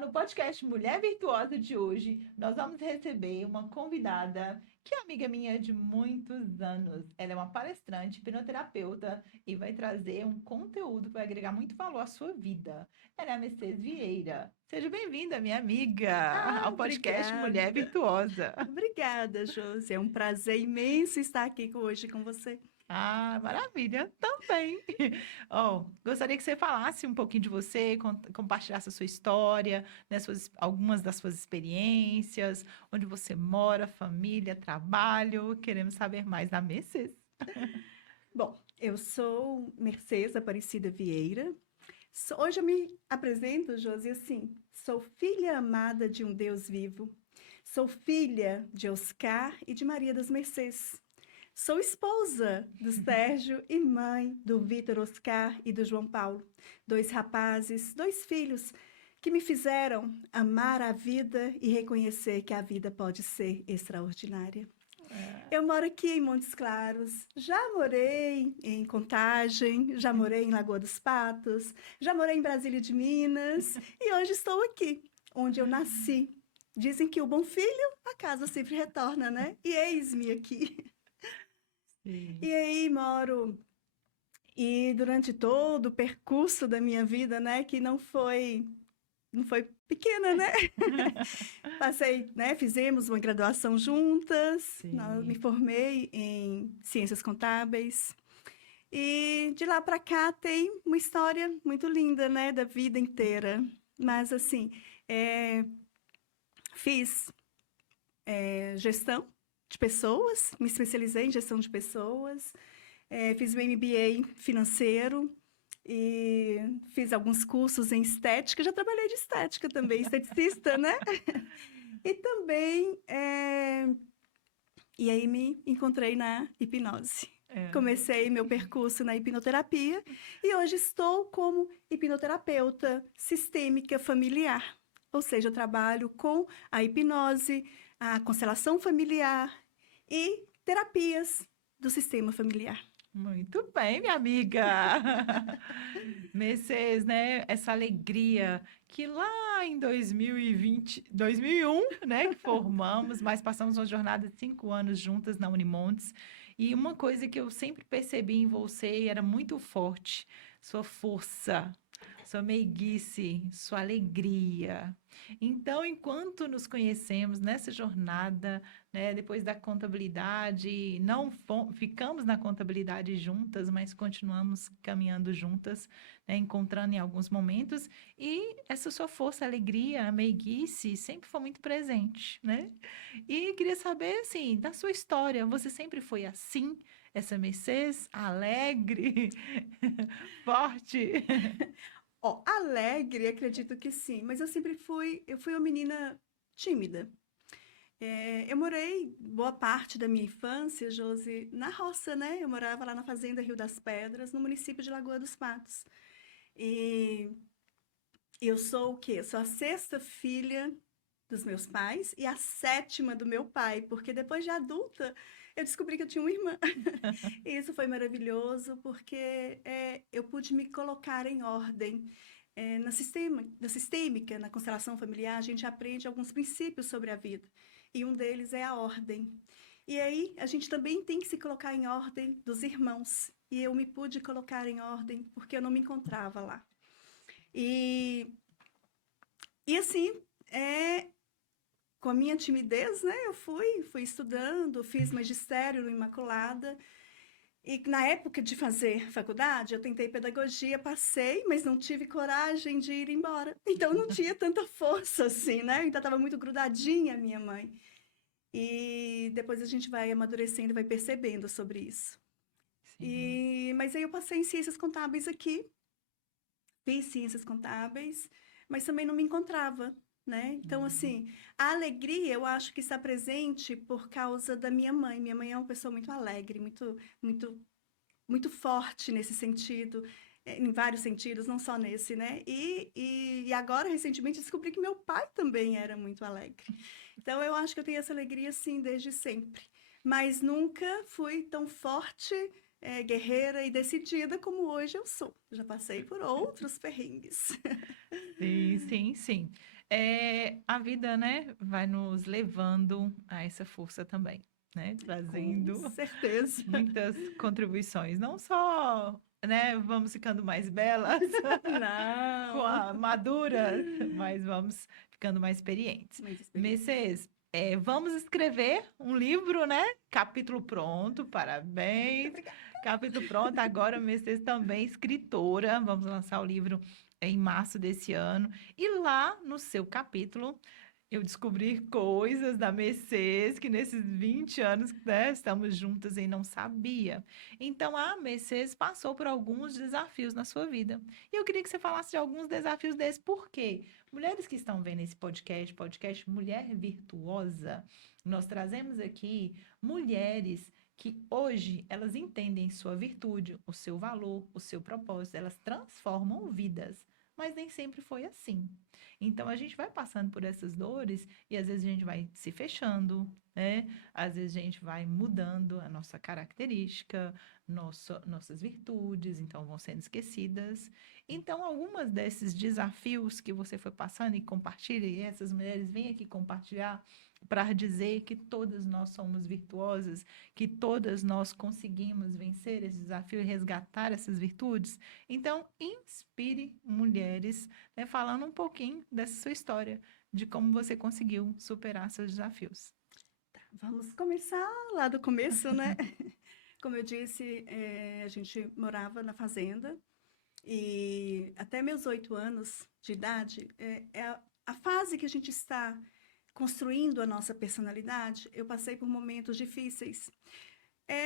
No podcast Mulher Virtuosa de hoje, nós vamos receber uma convidada que é amiga minha de muitos anos. Ela é uma palestrante, hipnoterapeuta e vai trazer um conteúdo que vai agregar muito valor à sua vida. Ela é a Mercedes Vieira. Seja bem-vinda, minha amiga, Ah, ao podcast Mulher obrigada. Virtuosa. Obrigada, Josi. É um prazer imenso estar aqui hoje com você. Ah, maravilha, também. Gostaria que você falasse um pouquinho de você, compartilhasse a sua história, né, algumas das suas experiências, onde você mora, família, trabalho. Queremos saber mais da Mercedes. Bom, eu sou Mercedes Aparecida Vieira. Hoje eu me apresento, Josi, assim, sou filha amada de um Deus vivo. Sou filha de Oscar e de Maria das Mercês. Sou esposa do Sérgio e mãe do Vitor Oscar e do João Paulo. Dois rapazes, dois filhos que me fizeram amar a vida e reconhecer que a vida pode ser extraordinária. Eu moro aqui em Montes Claros, já morei em Contagem, já morei em Lagoa dos Patos, já morei em Brasília de Minas e hoje estou aqui, onde eu nasci. Dizem que o bom filho, a casa sempre retorna, né? E eis-me aqui. Sim. E aí moro, e durante todo o percurso da minha vida, né, que não foi pequena, né? Passei, né, fizemos uma graduação juntas, me Sim. formei em ciências contábeis. E de lá para cá tem uma história muito linda, né, da vida inteira. Mas assim, fiz gestão de pessoas, me especializei em gestão de pessoas. Fiz um MBA financeiro e fiz alguns cursos em estética. Já trabalhei de estética também, esteticista, né? E também, e aí me encontrei na hipnose. É. Comecei meu percurso na hipnoterapia e hoje estou como hipnoterapeuta sistêmica familiar. Ou seja, eu trabalho com a hipnose, a constelação familiar e terapias do sistema familiar. Muito bem, minha amiga. Mercedes, né? Essa alegria que lá em 2020, 2001, né, que formamos, mas passamos uma jornada de 5 anos juntas na Unimontes. E uma coisa que eu sempre percebi em você e era muito forte, sua força, sua meiguice, sua alegria. Então, enquanto nos conhecemos nessa jornada, né, depois da contabilidade, não ficamos na contabilidade juntas, mas continuamos caminhando juntas, né, encontrando em alguns momentos, e essa sua força, alegria, meiguice sempre foi muito presente, né? E queria saber, assim, da sua história, você sempre foi assim, essa Mercedes, alegre, forte? Ó, alegre, acredito que sim, mas eu fui uma menina tímida. Eu morei boa parte da minha infância, Josi, na roça, né? Eu morava lá na Fazenda Rio das Pedras, no município de Lagoa dos Patos. E eu sou o quê? Eu sou a sexta filha dos meus pais e a sétima do meu pai, porque depois de adulta eu descobri que eu tinha uma irmã. E isso foi maravilhoso, porque eu pude me colocar em ordem. Na sistêmica, na constelação familiar, a gente aprende alguns princípios sobre a vida. E um deles é a ordem. E aí, a gente também tem que se colocar em ordem dos irmãos. E eu me pude colocar em ordem porque eu não me encontrava lá. E, e assim, com a minha timidez, né? Eu fui estudando, fiz magistério no Imaculada. E na época de fazer faculdade, eu tentei pedagogia, passei, mas não tive coragem de ir embora. Então não tinha tanta força assim, né? Ainda estava muito grudadinha a minha mãe. E depois a gente vai amadurecendo, vai percebendo sobre isso. Sim. Mas aí eu passei em ciências contábeis aqui, fiz ciências contábeis, mas também não me encontrava, né? Então, Hum. assim, a alegria eu acho que está presente por causa da minha mãe. Minha mãe é uma pessoa muito alegre, muito forte nesse sentido, em vários sentidos, não só nesse, né? E agora, recentemente, descobri que meu pai também era muito alegre. Então, eu acho que eu tenho essa alegria, sim, desde sempre. Mas nunca fui tão forte, guerreira e decidida como hoje eu sou. Já passei por outros perrengues. Sim, sim, sim. A vida, né, vai nos levando a essa força também, né? Trazendo Com certeza. muitas contribuições. Não só, né, vamos ficando mais belas, Não. maduras, mas vamos ficando mais experientes. Mais experiente. Mercedes, vamos escrever um livro, né? Capítulo pronto, parabéns. Capítulo pronto, agora Mercedes também escritora. Vamos lançar o livro em março desse ano. E lá no seu capítulo, eu descobri coisas da Mercedes que nesses 20 anos, né, estamos juntas e não sabia. Então, a Mercedes passou por alguns desafios na sua vida. E eu queria que você falasse de alguns desafios desses, por quê? Mulheres que estão vendo esse podcast Mulher Virtuosa, nós trazemos aqui mulheres que hoje elas entendem sua virtude, o seu valor, o seu propósito, elas transformam vidas, mas nem sempre foi assim. Então a gente vai passando por essas dores e às vezes a gente vai se fechando, né? Às vezes a gente vai mudando a nossa característica, nossas virtudes, então vão sendo esquecidas. Então, algumas desses desafios que você foi passando e compartilha, e essas mulheres vêm aqui compartilhar para dizer que todas nós somos virtuosas, que todas nós conseguimos vencer esse desafio e resgatar essas virtudes. Então, inspire mulheres, né, falando um pouquinho dessa sua história, de como você conseguiu superar seus desafios. Vamos começar lá do começo, né? Como eu disse, a gente morava na fazenda e até meus 8 anos de idade, é a fase que a gente está construindo a nossa personalidade. Eu passei por momentos difíceis.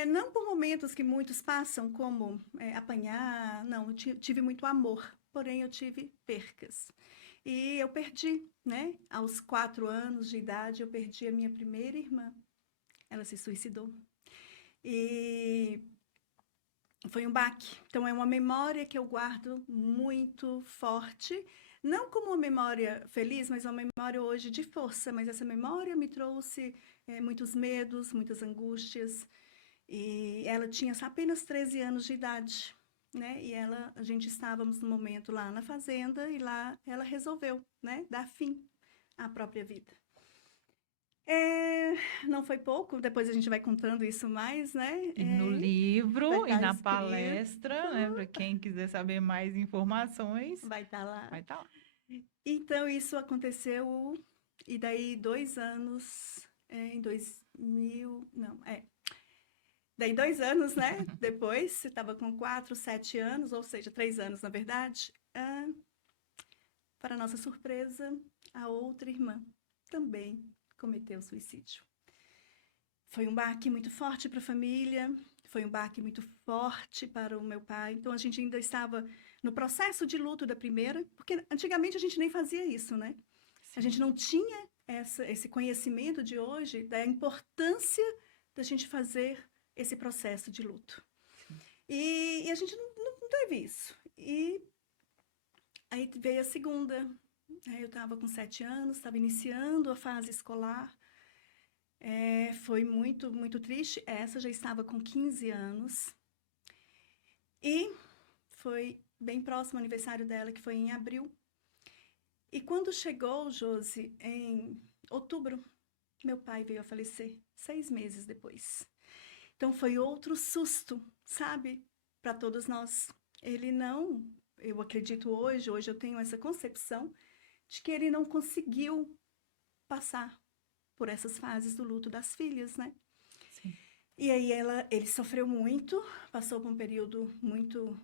Não por momentos que muitos passam, como apanhar, não, eu tive muito amor, porém eu tive percas. E eu perdi, né? Aos 4 anos de idade, eu perdi a minha primeira irmã. Ela se suicidou. E foi um baque. Então, é uma memória que eu guardo muito forte. Não como uma memória feliz, mas uma memória hoje de força. Mas essa memória me trouxe muitos medos, muitas angústias. E ela tinha apenas 13 anos de idade, né? E a gente estávamos no momento lá na fazenda e lá ela resolveu, né, dar fim à própria vida. Não foi pouco, depois a gente vai contando isso mais, né? E no Vai livro e estar na escrito, palestra, né, para quem quiser saber mais informações, vai estar lá. vai estar lá. Então, isso aconteceu, e daí 2 anos, em 2000, não, daí 2 anos, né? Depois, você estava com 4, 7 anos, ou seja, 3 anos, na verdade. Para nossa surpresa, a outra irmã também cometeu suicídio. Foi um baque muito forte para a família, foi um baque muito forte para o meu pai. Então, a gente ainda estava no processo de luto da primeira, porque antigamente a gente nem fazia isso, né? Sim. A gente não tinha esse conhecimento de hoje da importância da gente fazer esse processo de luto. E a gente não teve isso. E aí veio a segunda. Eu estava com 7 anos, estava iniciando a fase escolar. Foi muito, muito triste. Essa já estava com 15 anos. E foi bem próximo ao aniversário dela, que foi em abril. E quando chegou, Josi, em outubro, meu pai veio a falecer 6 meses depois. Então foi outro susto, sabe? Para todos nós. Ele não, eu acredito hoje eu tenho essa concepção de que ele não conseguiu passar por essas fases do luto das filhas, né? Sim. E aí ele sofreu muito, passou por um período muito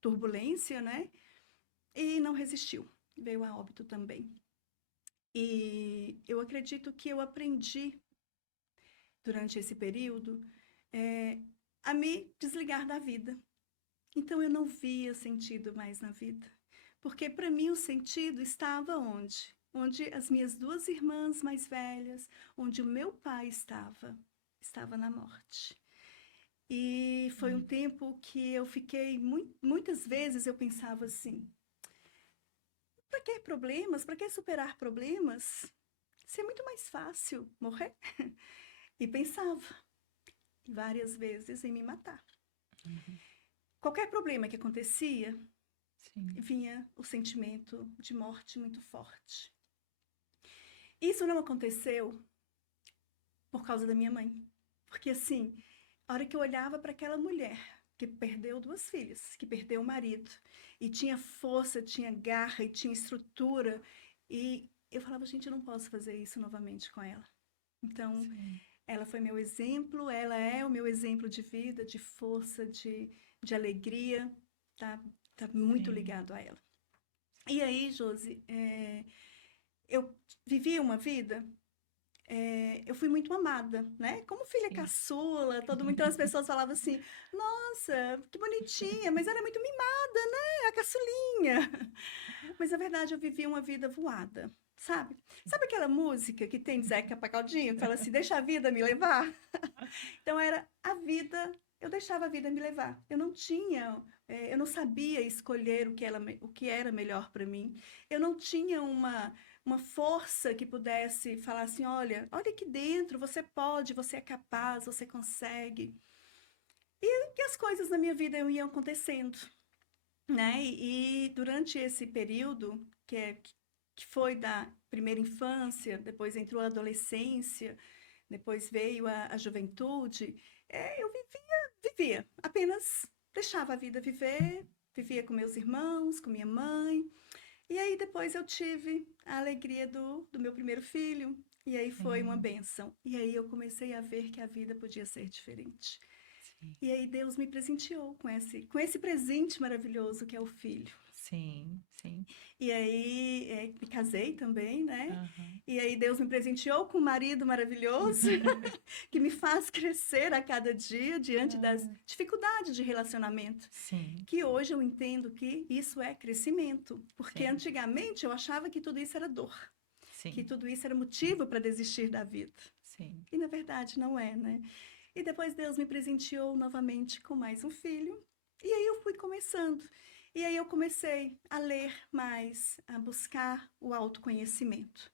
turbulência, né? E não resistiu, veio a óbito também. E eu acredito que eu aprendi durante esse período a me desligar da vida. Então eu não via sentido mais na vida, porque para mim o sentido estava onde? Onde as minhas 2 irmãs mais velhas, onde o meu pai estava na morte. E foi um tempo que eu fiquei, muitas vezes eu pensava assim, para que problemas? Para que superar problemas? Se é muito mais fácil morrer. E pensava várias vezes em me matar. Qualquer problema que acontecia, Sim. vinha o sentimento de morte muito forte. Isso não aconteceu por causa da minha mãe. Porque, assim, a hora que eu olhava para aquela mulher que perdeu 2 filhas, que perdeu o marido, e tinha força, tinha garra e tinha estrutura, e eu falava, gente, eu não posso fazer isso novamente com ela. Então, Sim. ela foi meu exemplo, ela é o meu exemplo de vida, de força, de alegria, tá muito Sim. ligado a ela. E aí, Josi, eu vivi uma vida, eu fui muito amada, né? Como filha Sim. caçula, então as pessoas falavam assim, nossa, que bonitinha, mas era muito mimada, né? A caçulinha. Mas na verdade eu vivi uma vida voada, sabe? Sim. Sabe aquela música que tem de Zeca Pagodinho, que fala assim, deixa a vida me levar? Então era a vida, eu deixava a vida me levar. Eu não tinha, eu não sabia escolher o que era melhor para mim. Eu não tinha uma força que pudesse falar assim, olha aqui dentro, você pode, você é capaz, você consegue. E as coisas na minha vida iam acontecendo, né? E durante esse período que foi da primeira infância, depois entrou a adolescência, depois veio a juventude, eu vivia, apenas deixava a vida viver, vivia com meus irmãos, com minha mãe. E aí depois eu tive a alegria do meu primeiro filho, e aí foi uma Sim. bênção. E aí eu comecei a ver que a vida podia ser diferente. Sim. E aí Deus me presenteou com esse presente maravilhoso que é o filho. Sim. Sim. E aí me casei também, né? Aham. E aí Deus me presenteou com um marido maravilhoso que me faz crescer a cada dia diante das Ah, dificuldades de relacionamento. sim. Que hoje eu entendo que isso é crescimento, porque Sim. antigamente eu achava que tudo isso era dor, que Sim. tudo isso era motivo para desistir da vida. Sim. E na verdade não é, né? E depois Deus me presenteou novamente com mais um filho. E aí eu fui começando. E aí eu comecei a ler mais, a buscar o autoconhecimento.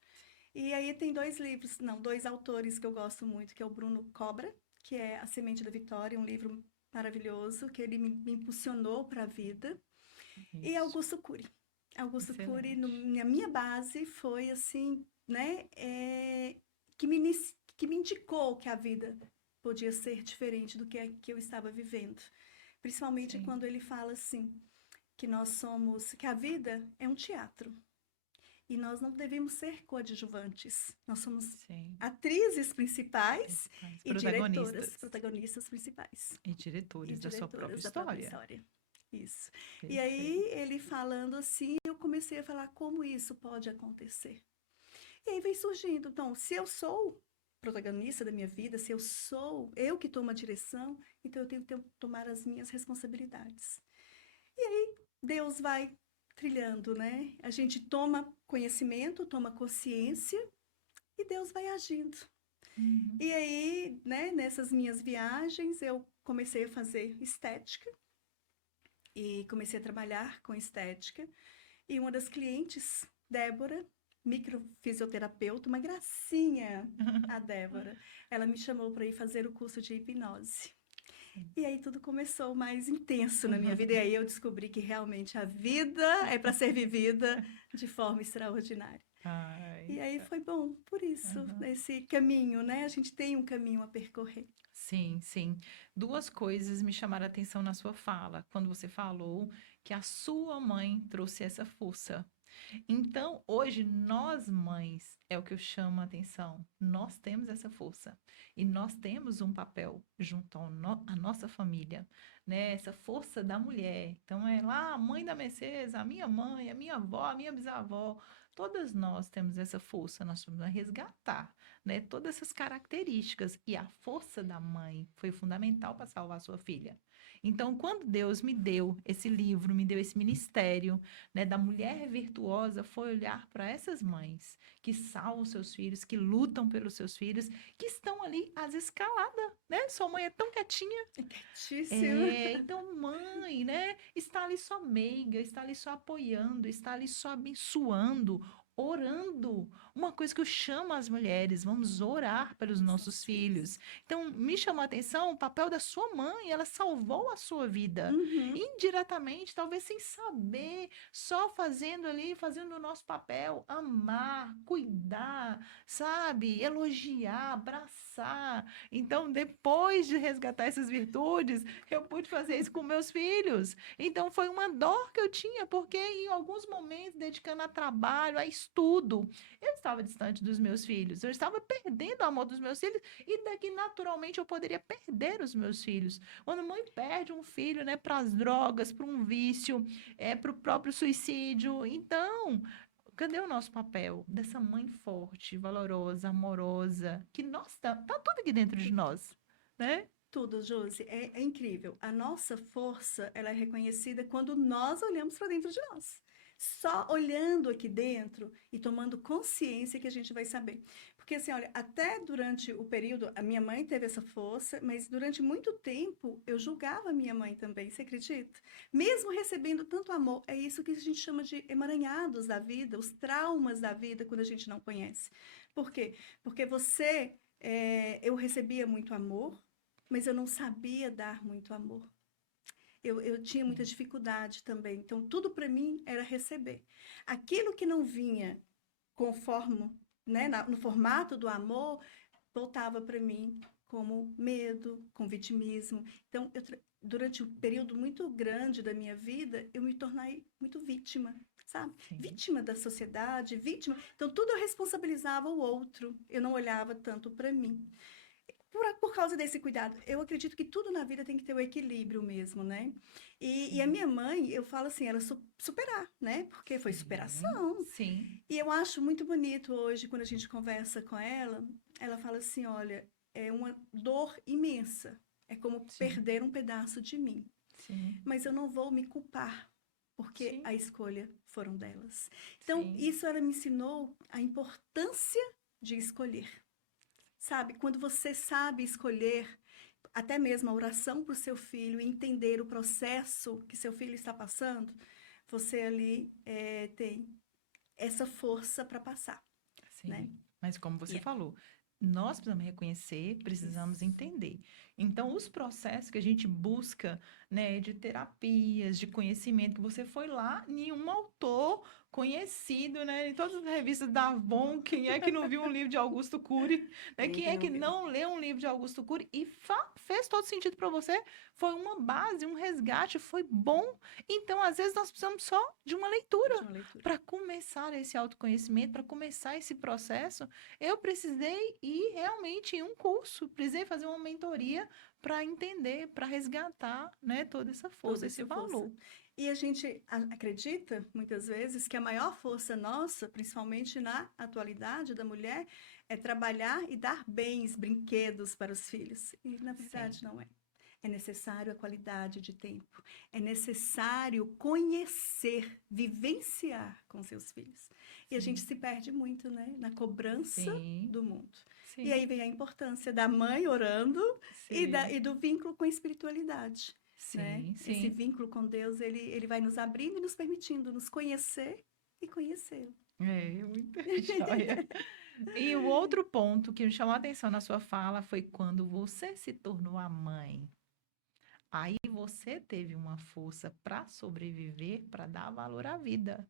E aí tem 2 livros, não, 2 autores que eu gosto muito, que é o Bruno Cobra, que é A Semente da Vitória, um livro maravilhoso, que ele me impulsionou para a vida. E Isso. Augusto Cury. Augusto Cury, Excelente. na minha base, foi assim, né, que me indicou que a vida podia ser diferente do que eu estava vivendo. Principalmente Sim. quando ele fala assim, que a vida é um teatro. E nós não devemos ser coadjuvantes. Nós somos Sim. atrizes principais Principais e diretoras, protagonistas protagonistas principais. e E diretores da sua própria diretoras da própria história. história. Isso. E aí, Perfeito. ele falando assim, eu comecei a falar como isso pode acontecer. E aí vem surgindo. Então, se eu sou protagonista da minha vida, se eu sou eu que tomo a direção, então eu tenho que tomar as minhas responsabilidades. Deus vai trilhando, né? A gente toma conhecimento, toma consciência e Deus vai agindo. Uhum. E aí, né, nessas minhas viagens, eu comecei a fazer estética e comecei a trabalhar com estética. E uma das clientes, Débora, microfisioterapeuta, uma gracinha, a Débora, ela me chamou para ir fazer o curso de hipnose. Sim. E aí tudo começou mais intenso na minha vida. E aí eu descobri que realmente a vida é para ser vivida de forma extraordinária. Ai, E aí foi bom, por isso, aham. esse caminho, né? A gente tem um caminho a percorrer. Sim, sim. Duas coisas me chamaram a atenção na sua fala, quando você falou que a sua mãe trouxe essa força. Então, hoje, nós mães, é o que eu chamo a atenção. Nós temos essa força. E nós temos um papel junto à nossa família, né? Essa força da mulher. Então, é lá a mãe da Mercedes, a minha mãe, a minha avó, a minha bisavó. Todas nós temos essa força. Nós vamos resgatar, né? Todas essas características. E a força da mãe foi fundamental para salvar a sua filha. Então, quando Deus me deu esse livro, me deu esse ministério, né, da mulher virtuosa, foi olhar para essas mães que salvam seus filhos, que lutam pelos seus filhos, que estão ali às escaladas, né? Sua mãe é tão quietinha. É quietíssima. É, então, mãe, né, está ali só meiga, está ali só apoiando, está ali só abençoando. orando. Uma coisa que eu chamo as mulheres, vamos orar pelos nossos filhos. Então, me chamou a atenção o papel da sua mãe, ela salvou a sua vida. Uhum. Indiretamente, talvez sem saber, só fazendo ali, fazendo o nosso papel, amar, cuidar, sabe? Elogiar, abraçar. Então, depois de resgatar essas virtudes, eu pude fazer isso com meus filhos. Então, foi uma dor que eu tinha, porque em alguns momentos, dedicando a trabalho, a estudo, eu estava distante dos meus filhos, eu estava perdendo o amor dos meus filhos, e daqui, naturalmente, eu poderia perder os meus filhos. Quando a mãe perde um filho, né, para as drogas, para um vício, para o próprio suicídio, então. Cadê o nosso papel dessa mãe forte, valorosa, amorosa, que nós tá tudo aqui dentro de nós, né? Tudo, Josi, é incrível. A nossa força, ela é reconhecida quando nós olhamos para dentro de nós. Só olhando aqui dentro e tomando consciência que a gente vai saber. Porque assim, olha, até durante o período, a minha mãe teve essa força, mas durante muito tempo eu julgava a minha mãe também, você acredita? Mesmo recebendo tanto amor, é isso que a gente chama de emaranhados da vida, os traumas da vida quando a gente não conhece. Por quê? Porque eu recebia muito amor, mas eu não sabia dar muito amor. Eu tinha muita Sim, dificuldade também. Então, tudo para mim era receber. Aquilo que não vinha conforme, né, no formato do amor, voltava para mim como medo, com vitimismo. Então, durante um período muito grande da minha vida, eu me tornei muito vítima, sabe? sim. Vítima da sociedade, vítima. Então, tudo eu responsabilizava o outro. Eu não olhava tanto para mim. Por causa desse cuidado, eu acredito que tudo na vida tem que ter o equilíbrio mesmo, né? E a Sim, minha mãe, eu falo assim, ela superar, né? Porque foi sim, superação. sim, E eu acho muito bonito hoje, quando a gente conversa com ela fala assim: olha, é uma dor imensa. É como sim, perder um pedaço de mim. sim, Mas eu não vou me culpar, porque sim, a escolha foram delas. Então, sim, isso ela me ensinou a importância de escolher. Sabe, quando você sabe escolher até mesmo a oração para o seu filho, e entender o processo que seu filho está passando, você ali tem essa força para passar, né? sim. Mas como E você é falou, nós precisamos reconhecer, precisamos isso. entender. Então, os processos que a gente busca, né, de terapias, de conhecimento, que você foi lá, nenhum autor conhecido, né, em todas as revistas da Avon, quem é que não viu um livro de Augusto Cury, né? Quem é Quem que é não que viu? não leu um livro de Augusto Cury e fez todo sentido para você? Foi uma base, um resgate, foi bom. Então, às vezes, nós precisamos só de uma De leitura uma leitura. para começar esse autoconhecimento, para começar esse processo. Eu precisei ir realmente em um curso, precisei fazer uma mentoria para entender, para resgatar, né, toda essa força, Toda esse essa força. valor. E a gente acredita, muitas vezes, que a maior força nossa, principalmente na atualidade da mulher, é trabalhar e dar bens, brinquedos para os filhos. E, na Sim, verdade, não é. É necessário a qualidade de tempo. É necessário conhecer, vivenciar com seus filhos. E a gente sim, se perde muito, né, na cobrança sim, do mundo. E aí sim, vem a importância da mãe orando sim, e do vínculo com a espiritualidade, né? sim, Esse sim. vínculo com Deus, ele vai nos abrindo e nos permitindo nos conhecer e conhecê-lo. É, muito joia. E o outro ponto que me chamou a atenção na sua fala foi quando você se tornou a mãe. Aí você teve uma força para sobreviver, para dar valor à vida.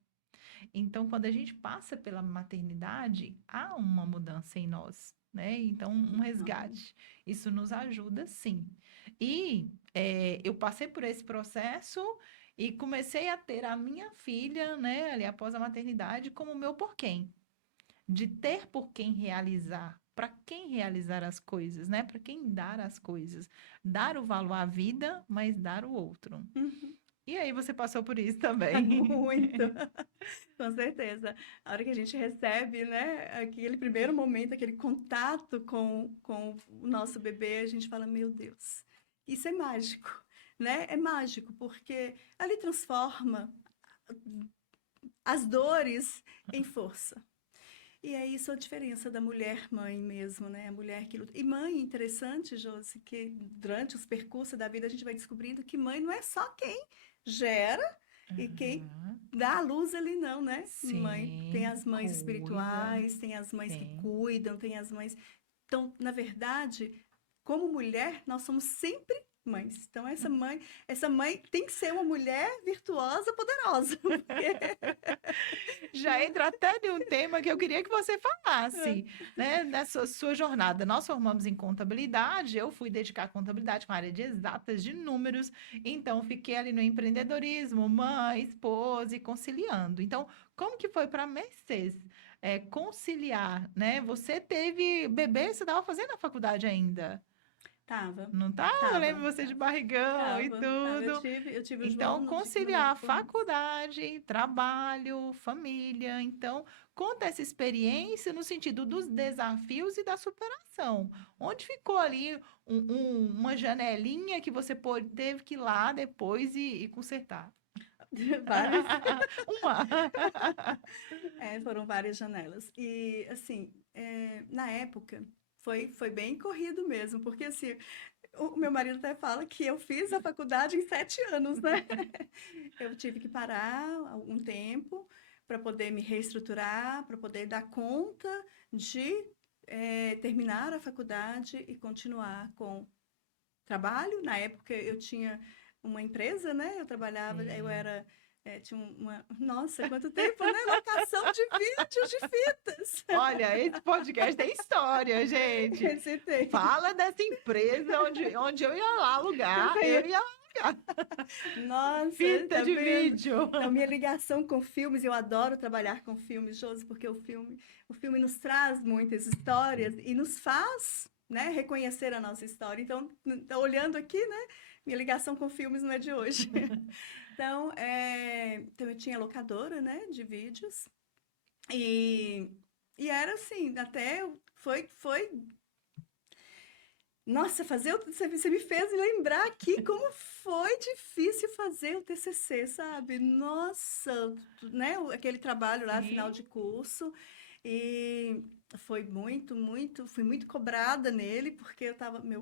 Então, quando a gente passa pela maternidade, há uma mudança em nós, né? Então, um Não. resgate. Isso nos ajuda, sim. E eu passei por esse processo e comecei a ter a minha filha, né, ali após a maternidade, como meu por quem, de ter por quem realizar. Para quem realizar as coisas, né? Para quem dar as coisas. Dar o valor à vida, mas dar o outro. Uhum. E aí você passou por isso Ah, também. muito, com certeza. A hora que a gente recebe, né, aquele primeiro momento, aquele contato com o nosso bebê, a gente fala, meu Deus, isso é mágico, né? É mágico, porque ali transforma as dores em força. E é isso a diferença da mulher mãe mesmo, né? A mulher que luta. E mãe, interessante, Josi, que durante os percursos da vida a gente vai descobrindo que mãe não é só quem gera, E quem Aham. dá a luz ali não, né? Mãe, tem Sim, as mães cuida. espirituais, tem as mães que Sim. cuidam, tem as mães. Então, na verdade, como mulher, nós somos sempre mães. Então, essa mãe tem que ser uma mulher virtuosa, poderosa, porque, Já né? entra até de um tema que eu queria que você falasse, né? Nessa sua jornada. Nós formamos em contabilidade, eu fui dedicar à contabilidade com a área de exatas, de números, então fiquei ali no empreendedorismo, mãe, esposa e conciliando. Então, como que foi para Mercedes conciliar, né? Você teve bebê, você estava fazendo a faculdade ainda, Tava, não tá? Eu lembro tava, você de tava, barrigão e tava. Eu tudo. tive, eu tive o João Então, no conciliar novo começo. faculdade, trabalho, família. Então, conta essa experiência no sentido dos desafios e da superação. Onde ficou ali uma janelinha que você teve que ir lá depois e consertar? Várias, Uma. foram várias janelas. E, assim, na época, foi bem corrido mesmo, porque, assim, o meu marido até fala que eu fiz a faculdade em 7 anos, né? Eu tive que parar um tempo para poder me reestruturar, para poder dar conta de terminar a faculdade e continuar com trabalho. Na época eu tinha uma empresa, né? Eu trabalhava, eu Sim. era, tinha uma, nossa, quanto tempo, né? Locação de vídeos de fitas. Olha, esse podcast tem história, gente. Esse tem. Fala dessa empresa onde eu ia lá alugar, eu ia lá alugar Nossa, fita tá de vendo? vídeo. Então, minha ligação com filmes, eu adoro trabalhar com filmes, Josi, porque o filme nos traz muitas histórias e nos faz, né, reconhecer a nossa história. Então, olhando aqui, né, minha ligação com filmes não é de hoje. Então eu tinha locadora, né, de vídeos e, e era assim, foi nossa, você me fez lembrar aqui como foi difícil fazer o TCC, sabe? Nossa, né? Aquele trabalho lá, final Sim, de curso, e foi fui muito cobrada nele, porque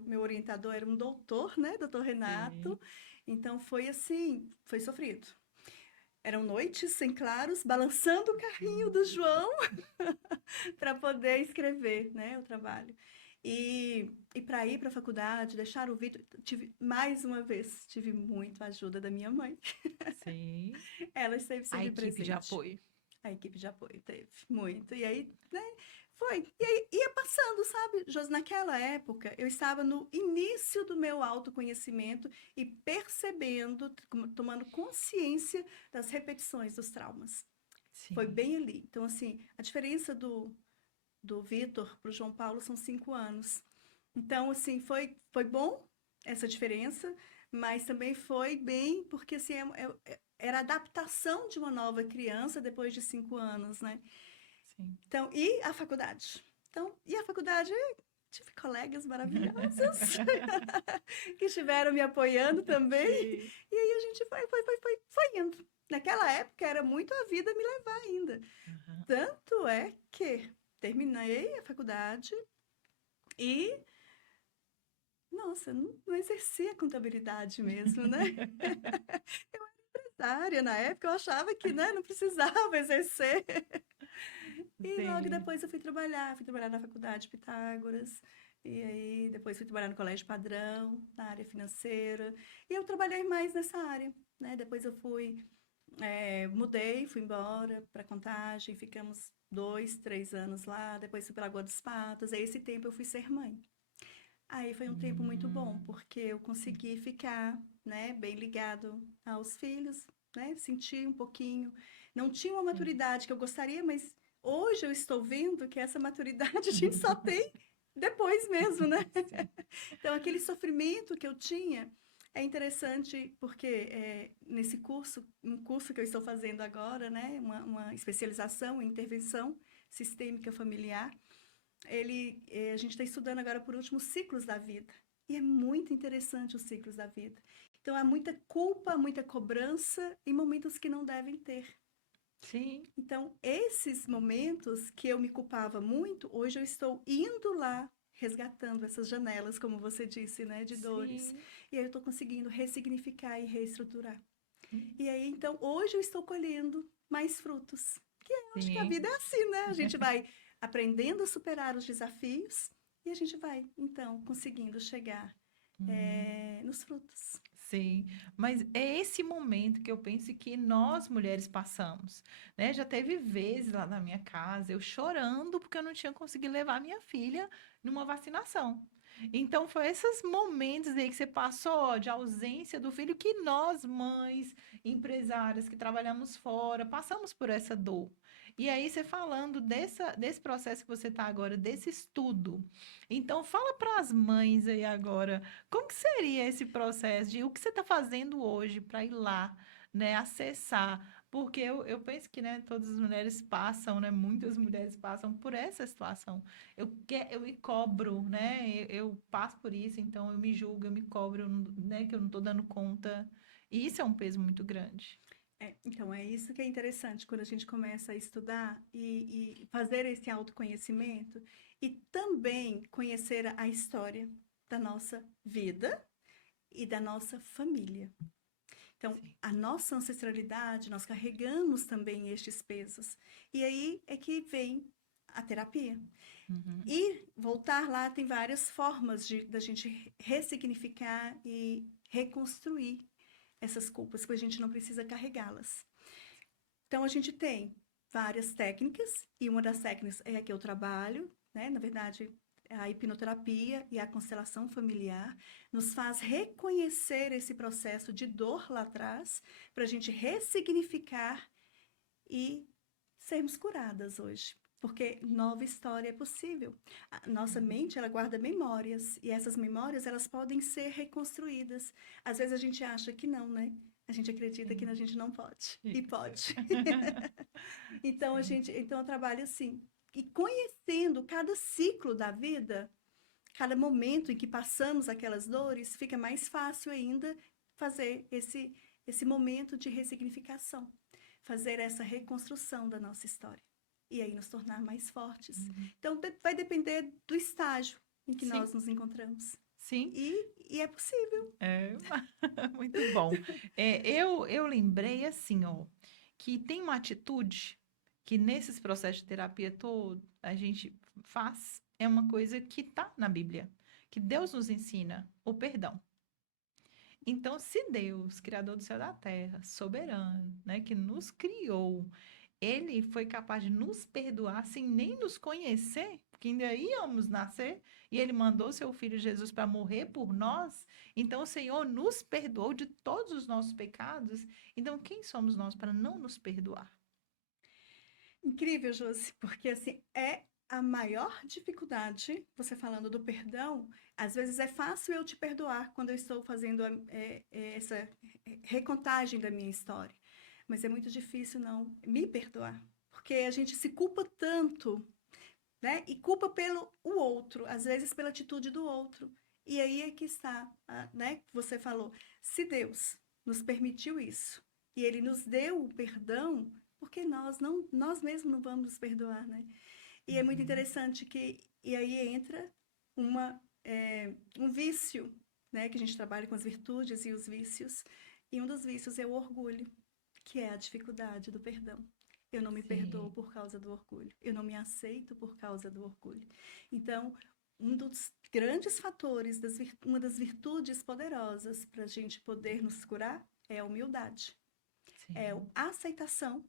meu orientador era um doutor, né? Doutor sim. Renato, então foi assim, foi sofrido. Eram noites sem claros, balançando o carrinho do João para poder escrever, né, o trabalho. E para ir para a faculdade, deixar o Vitor, mais uma vez, tive muito a ajuda da minha mãe. Sim. Ela esteve A sempre equipe de presente. apoio. A equipe de apoio teve muito. E aí, né, foi. E aí ia passando, sabe, Josi, naquela época, eu estava no início do meu autoconhecimento e percebendo, tomando consciência das repetições dos traumas. Foi Sim. bem ali. Então, assim, a diferença do Vitor para o João Paulo são 5 anos. Então, assim, foi bom essa diferença, mas também foi bem, porque assim, era a adaptação de uma nova criança depois de 5 anos, né? Sim. Então, e a faculdade? Então, e a faculdade? Tive colegas maravilhosos que estiveram me apoiando também, Sim. e aí a gente foi indo. Naquela época era muito a vida me levar ainda. Aham. Tanto é que terminei a faculdade e, nossa, não exerci a contabilidade mesmo, né? Área, na época eu achava que, né, não precisava exercer. E logo Sim. depois eu fui trabalhar na faculdade Pitágoras, e aí depois fui trabalhar no Colégio Padrão, na área financeira, e eu trabalhei mais nessa área, né? Depois eu mudei, fui embora para Contagem, ficamos 2, 3 anos lá, depois fui para Lagoa dos Patos, aí esse tempo eu fui ser mãe. Aí foi um tempo muito bom, porque eu Sim. consegui ficar, né, bem ligado aos filhos, né, sentir um pouquinho. Não tinha uma Sim. maturidade que eu gostaria, mas hoje eu estou vendo que essa maturidade a gente só tem depois mesmo, né? Sim. Então, aquele sofrimento que eu tinha é interessante porque nesse curso, um curso que eu estou fazendo agora, né, uma especialização em intervenção sistêmica familiar, a gente está estudando agora por último os ciclos da vida. E é muito interessante os ciclos da vida. Então, há muita culpa, muita cobrança em momentos que não devem ter. Sim. Então, esses momentos que eu me culpava muito, hoje eu estou indo lá resgatando essas janelas, como você disse, né, de dores. Sim. E aí eu estou conseguindo ressignificar e reestruturar. E aí, então, hoje eu estou colhendo mais frutos. Que eu acho que a Sim. vida é assim, né? A gente vai aprendendo a superar os desafios e a gente vai, então, conseguindo chegar, Uhum. nos frutos. Sim, mas é esse momento que eu penso que nós mulheres passamos, né? Já teve vezes lá na minha casa eu chorando porque eu não tinha conseguido levar minha filha numa vacinação. Então, foi esses momentos aí que você passou, ó, de ausência do filho que nós, mães, empresárias que trabalhamos fora, passamos por essa dor. E aí, você falando desse processo que você está agora, desse estudo. Então, fala para as mães aí agora. Como que seria esse processo de o que você está fazendo hoje para ir lá, né, acessar? Porque eu penso que, né, todas as mulheres passam, né, muitas mulheres passam por essa situação. Eu me cobro, né, eu passo por isso, então eu me julgo, eu me cobro, né, que eu não estou dando conta. E isso é um peso muito grande. Então, é isso que é interessante quando a gente começa a estudar e fazer esse autoconhecimento e também conhecer a história da nossa vida e da nossa família. Então, Sim. a nossa ancestralidade, nós carregamos também estes pesos. E aí é que vem a terapia. Uhum. E voltar lá tem várias formas da gente ressignificar e reconstruir essas culpas, que a gente não precisa carregá-las. Então, a gente tem várias técnicas, e uma das técnicas é a que eu trabalho, né? Na verdade, a hipnoterapia e a constelação familiar nos faz reconhecer esse processo de dor lá atrás, para a gente ressignificar e sermos curadas hoje. Porque nova história é possível. A nossa Sim. mente, ela guarda memórias, e essas memórias, elas podem ser reconstruídas. Às vezes a gente acha que não, né? A gente acredita que a Sim. gente não pode. E Isso. pode. Então, Sim. então eu trabalho assim. E conhecendo cada ciclo da vida, cada momento em que passamos aquelas dores, fica mais fácil ainda fazer esse momento de ressignificação, fazer essa reconstrução da nossa história. E aí nos tornar mais fortes. Uhum. Então, vai depender do estágio em que Sim. nós nos encontramos. Sim. E é possível. É, muito bom. Eu lembrei assim, ó, que tem uma atitude que nesses processos de terapia todo a gente faz, é uma coisa que está na Bíblia, que Deus nos ensina, o perdão. Então, se Deus, Criador do céu e da terra, soberano, né, que nos criou, ele foi capaz de nos perdoar sem nem nos conhecer, porque ainda íamos nascer, e ele mandou seu filho Jesus para morrer por nós. Então, o Senhor nos perdoou de todos os nossos pecados. Então, quem somos nós para não nos perdoar? Incrível, Josi, porque assim, é a maior dificuldade, você falando do perdão, às vezes é fácil eu te perdoar quando eu estou fazendo essa recontagem da minha história, mas é muito difícil não me perdoar, porque a gente se culpa tanto, né? E culpa pelo o outro, às vezes pela atitude do outro. E aí é que está, né? Você falou, se Deus nos permitiu isso e Ele nos deu o perdão, porque nós mesmos não vamos nos perdoar, né? E é muito Uhum. interessante e aí entra um vício, né? Que a gente trabalha com as virtudes e os vícios. E um dos vícios é o orgulho, que é a dificuldade do perdão. Eu não me perdoo Sim, por causa do orgulho. Eu não me aceito por causa do orgulho. Então, um dos grandes fatores, uma das virtudes poderosas para a gente poder nos curar é a humildade. É sim, a aceitação,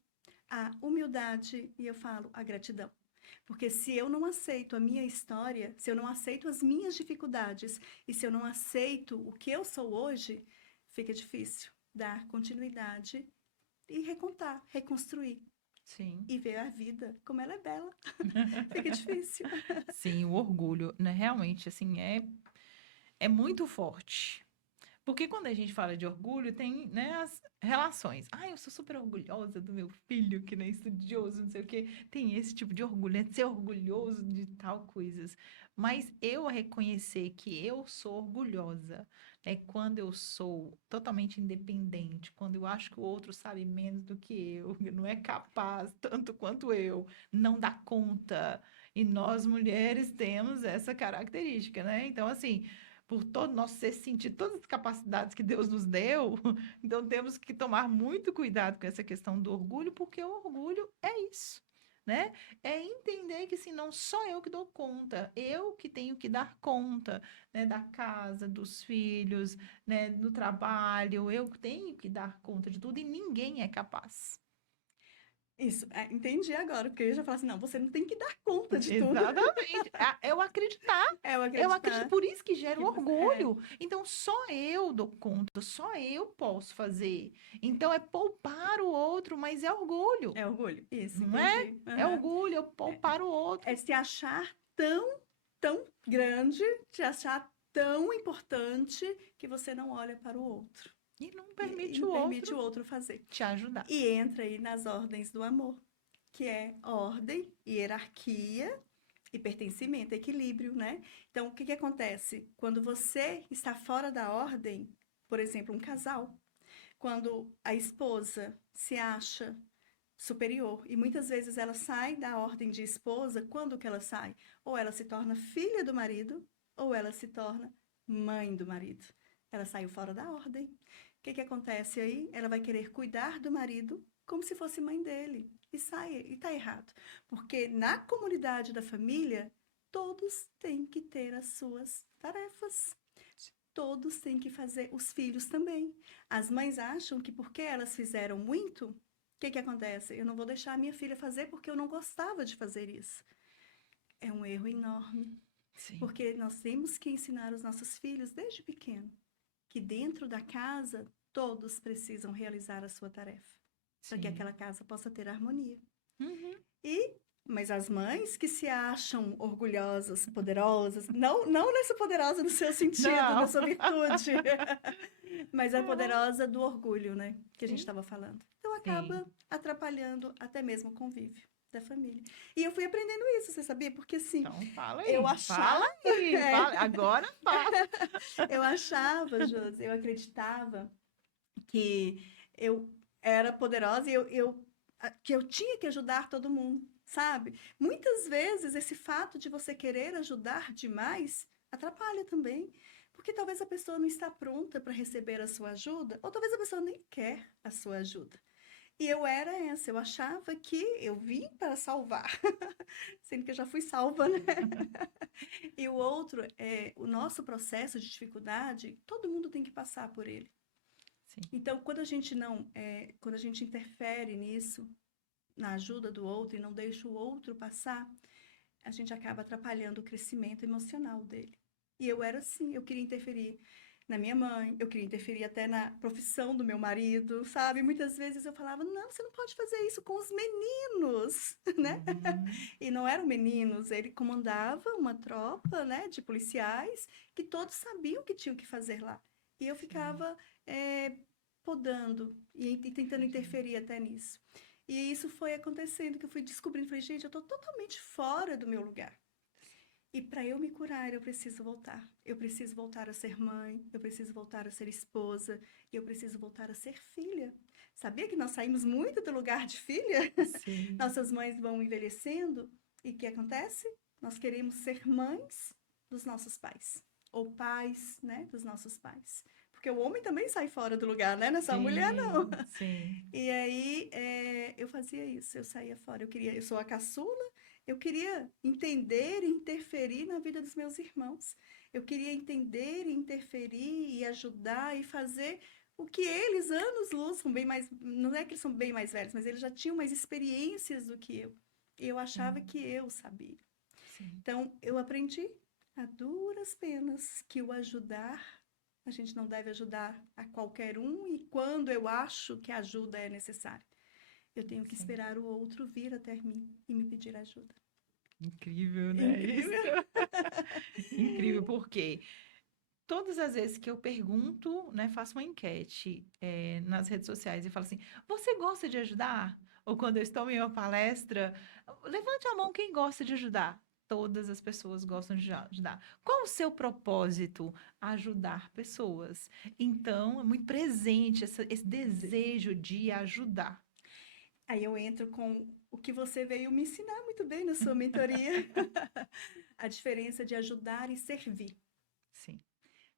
a humildade e eu falo a gratidão. Porque se eu não aceito a minha história, se eu não aceito as minhas dificuldades e se eu não aceito o que eu sou hoje, fica difícil dar continuidade e recontar, reconstruir sim. e ver a vida como ela é bela. Fica difícil. Sim, o orgulho, né? Realmente, assim, é muito forte. Porque quando a gente fala de orgulho, tem, né, as relações. Ah, eu sou super orgulhosa do meu filho, que nem estudioso, não sei o quê. Tem esse tipo de orgulho, né? De ser orgulhoso de tal coisas. Mas eu reconhecer que eu sou orgulhosa é quando eu sou totalmente independente, quando eu acho que o outro sabe menos do que eu, não é capaz tanto quanto eu, não dá conta. E nós mulheres temos essa característica, né? Então, assim. por todo nosso ser, sentir todas as capacidades que Deus nos deu. Então temos que tomar muito cuidado com essa questão do orgulho, porque o orgulho é isso, né? É entender que assim, não sou eu que dou conta, eu que tenho que dar conta, né, da casa, dos filhos, né, do trabalho, eu que tenho que dar conta de tudo e ninguém é capaz. Isso, entendi agora, porque eu já falo assim, não, você não tem que dar conta de tudo. Exatamente. Eu acreditar. É eu Eu acredito, acreditar por isso que gera o que você. orgulho. Então, só eu dou conta, só eu posso fazer. Então, é poupar o outro, mas é orgulho, É orgulho. Isso, não é? entendi. É Aham. orgulho, eu É, poupar o outro. é se achar tão grande, te achar tão importante que você não olha para o outro E não e permite não o permite o outro outro fazer. te ajudar. E entra aí nas ordens do amor, que é ordem, hierarquia e pertencimento, equilíbrio, né? Então, o que que acontece? Quando você está fora da ordem, por exemplo, um casal, quando a esposa se acha superior e muitas vezes ela sai da ordem de esposa, quando que ela sai? Ou ela se torna filha do marido, ou ela se torna mãe do marido. Ela saiu fora da ordem. O que que acontece aí? Ela vai querer cuidar do marido como se fosse mãe dele. E tá errado. Porque na comunidade da família, todos têm que ter as suas tarefas. Todos têm que fazer, os filhos também. As mães acham que porque elas fizeram muito, o que que acontece? Eu não vou deixar a minha filha fazer porque eu não gostava de fazer isso. É um erro enorme, Sim, porque nós temos que ensinar os nossos filhos desde pequeno que dentro da casa todos precisam realizar a sua tarefa, para que sim. aquela casa possa ter harmonia. Uhum. E mas as mães que se acham orgulhosas, poderosas, não nessa poderosa no seu sentido, na Não. sua virtude, mas a poderosa do orgulho, né? Que a gente Sim, estava falando. Então sim. acaba atrapalhando até mesmo o convívio da família. E eu fui aprendendo isso, você sabia? Porque assim, Então, fala eu aí. Fala achava, aí. Fala. Agora fala. eu achava, Josi, eu acreditava que eu era poderosa e que eu tinha que ajudar todo mundo, sabe? Muitas vezes esse fato de você querer ajudar demais atrapalha também, porque talvez a pessoa não está pronta para receber a sua ajuda, ou talvez a pessoa nem quer a sua ajuda. E eu era essa, eu achava que eu vim para salvar, sendo que eu já fui salva, né? E o outro é o nosso processo de dificuldade, todo mundo tem que passar por ele. Sim, Então, quando a gente não, quando a gente interfere nisso, na ajuda do outro e não deixa o outro passar, a gente acaba atrapalhando o crescimento emocional dele. E eu era assim, eu queria interferir na minha mãe, eu queria interferir até na profissão do meu marido, sabe? Muitas vezes eu falava, não, você não pode fazer isso com os meninos, né? uhum, E não eram meninos, ele comandava uma tropa, né, de policiais que todos sabiam o que tinham que fazer lá. E eu sim, ficava podando e tentando entendi. interferir até nisso. E isso foi acontecendo, que eu fui descobrindo, falei, gente, eu estou totalmente fora do meu lugar. E para eu me curar, eu preciso voltar. Eu preciso voltar a ser mãe, eu preciso voltar a ser esposa, e eu preciso voltar a ser filha. Sabia que nós saímos muito do lugar de filha? Sim, Nossas mães vão envelhecendo e o que acontece? Nós queremos ser mães dos nossos pais, ou pais, né, dos nossos pais. Porque o homem também sai fora do lugar, né? Não é só a mulher, não. sim, sim, E aí eu fazia isso, eu saía fora. Eu sou a caçula, eu queria entender e interferir na vida dos meus irmãos. Eu queria entender e interferir e ajudar e fazer o que eles, anos-luz, são bem mais. Não é que eles são bem mais velhos, mas eles já tinham mais experiências do que eu. E eu achava sim, que eu sabia. sim, Então, eu aprendi a duras penas que o ajudar, a gente não deve ajudar a qualquer um e quando eu acho que a ajuda é necessária. Eu tenho que sim. esperar o outro vir até mim e me pedir ajuda. Incrível, né? Isso. Incrível. Incrível, porque todas as vezes que eu pergunto, né, faço uma enquete, nas redes sociais e falo assim: você gosta de ajudar? Ou quando eu estou em uma palestra, levante a mão quem gosta de ajudar. Todas as pessoas gostam de ajudar. Qual o seu propósito? Ajudar pessoas. Então, é muito presente esse desejo de ajudar. Aí eu entro com o que você veio me ensinar muito bem na sua mentoria. A diferença de ajudar e servir. Sim,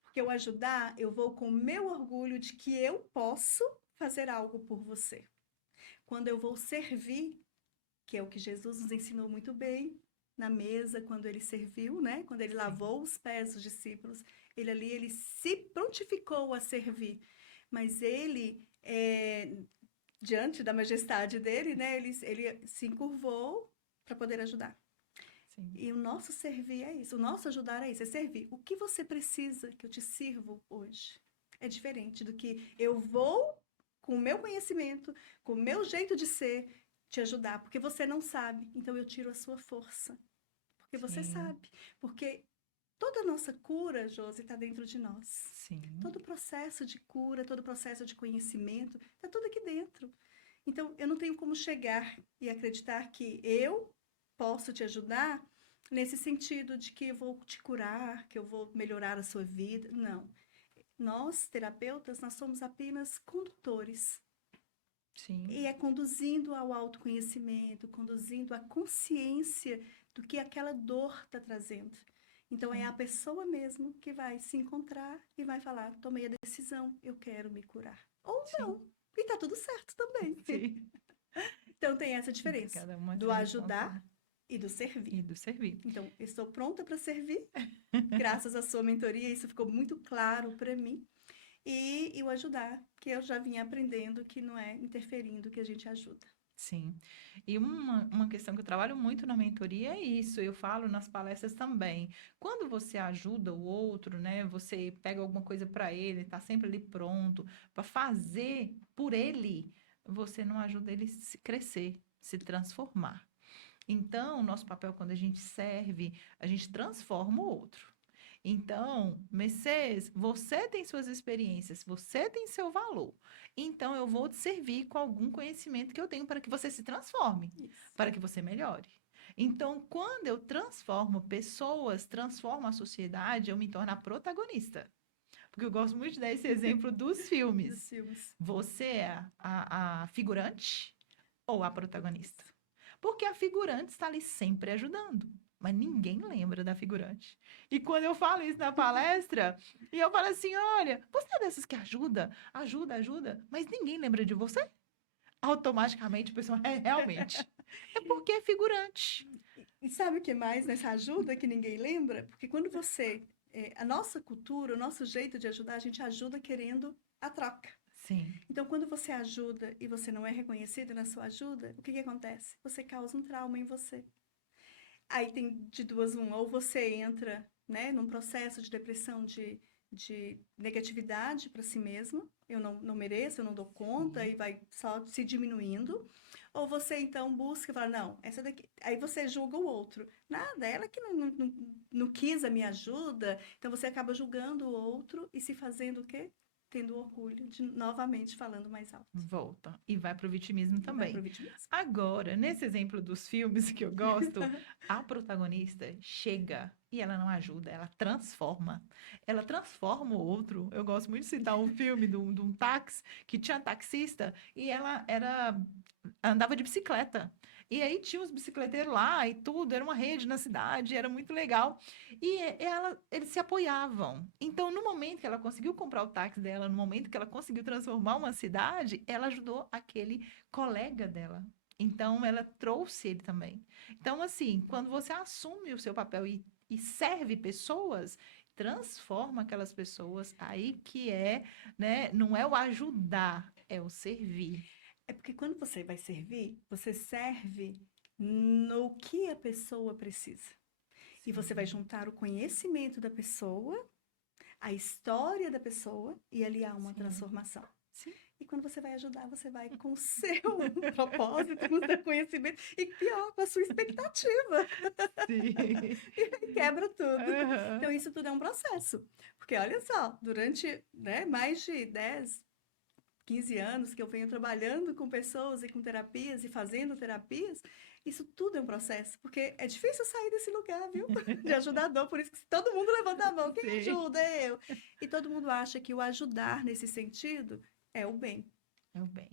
Porque o ajudar, eu vou com o meu orgulho de que eu posso fazer algo por você. Quando eu vou servir, que é o que Jesus nos ensinou muito bem na mesa, quando ele serviu, né? Quando ele Sim, lavou os pés dos discípulos, ele se prontificou a servir. Mas ele, diante da majestade dele, né? Ele se encurvou para poder ajudar. sim, E o nosso servir é isso, o nosso ajudar é isso, é servir. O que você precisa que eu te sirvo hoje? É diferente do que eu vou, com o meu conhecimento, com o meu jeito de ser, te ajudar, porque você não sabe, então eu tiro a sua força. Porque você sim, sabe. Porque toda a nossa cura, Josi, está dentro de nós. sim, Todo o processo de cura, todo o processo de conhecimento, está tudo aqui dentro. Então, eu não tenho como chegar e acreditar que eu posso te ajudar nesse sentido de que eu vou te curar, que eu vou melhorar a sua vida. Não. Nós, terapeutas, nós somos apenas condutores. sim, E é conduzindo ao autoconhecimento, conduzindo à consciência do que aquela dor está trazendo. Então, é a sim, pessoa mesmo que vai se encontrar e vai falar: tomei a decisão, eu quero me curar. Ou sim, não. E tá tudo certo também. sim. Então, tem essa diferença Cada uma do se responsável. ajudar e do servir. E do servir. Então, eu estou pronta para servir. Graças à sua mentoria, isso ficou muito claro para mim. E o ajudar, que eu já vinha aprendendo que não é interferindo que a gente ajuda. Sim. E uma questão que eu trabalho muito na mentoria é isso, eu falo nas palestras também. Quando você ajuda o outro, né? Você pega alguma coisa para ele, está sempre ali pronto para fazer por ele, você não ajuda ele a se crescer, se transformar. Então, nosso papel quando a gente serve, a gente transforma o outro. Então, Messias, você tem suas experiências, você tem seu valor. Então, eu vou te servir com algum conhecimento que eu tenho para que você se transforme, Isso. para que você melhore. Então, quando eu transformo pessoas, transformo a sociedade, eu me torno a protagonista. Porque eu gosto muito de dar esse exemplo dos Dos filmes. filmes. Você é a figurante ou a protagonista? Isso. Porque a figurante está ali sempre ajudando, mas ninguém lembra da figurante. E quando eu falo isso na palestra, e eu falo assim: olha, você é dessas que ajuda, ajuda, ajuda, mas ninguém lembra de você? Automaticamente o pessoal é realmente. É porque é figurante. E sabe o que mais nessa ajuda que ninguém lembra? Porque quando você. A nossa cultura, o nosso jeito de ajudar, a gente ajuda querendo a troca. Sim, Então, quando você ajuda e você não é reconhecido na sua ajuda, o que que acontece? Você causa um trauma em você. Aí tem de duas uma, ou você entra, né, num processo de depressão, de negatividade para si mesmo, eu não mereço, eu não dou conta, sim, e vai só se diminuindo, ou você então busca e fala, não, essa daqui, aí você julga o outro, nada, ela que não quis a minha ajuda, então você acaba julgando o outro e se fazendo o quê? Tendo orgulho de novamente falando mais alto. volta. E vai para o vitimismo E vai pro também. vitimismo. Agora, nesse exemplo dos filmes que eu gosto, a protagonista chega e ela não ajuda, ela transforma. Ela transforma o outro. Eu gosto muito de citar um filme de um táxi que tinha taxista e ela andava de bicicleta. E aí tinha os bicicleteiros lá e tudo, era uma rede na cidade, era muito legal. E eles se apoiavam. Então, no momento que ela conseguiu comprar o táxi dela, no momento que ela conseguiu transformar uma cidade, ela ajudou aquele colega dela. Então, ela trouxe ele também. Então, assim, quando você assume o seu papel e serve pessoas, transforma aquelas pessoas, aí que é, né? Não é o ajudar, é o servir. É porque quando você vai servir, você serve no que a pessoa precisa. E você vai Sim, juntar o conhecimento da pessoa, a história da pessoa, e ali há uma sim, transformação. sim, E quando você vai ajudar, você vai com o seu propósito, com o seu conhecimento, e pior, com a sua expectativa. sim. E quebra tudo. Então, Aham. isso tudo é um processo. Porque, olha só, durante, né, mais de 10, 15 anos que eu venho trabalhando com pessoas e com terapias e fazendo terapias, isso tudo é um processo, porque é difícil sair desse lugar, viu? De ajudador, por isso que todo mundo levanta a mão, quem Sim, ajuda? Eu. E todo mundo acha que o ajudar nesse sentido é o bem. é o bem.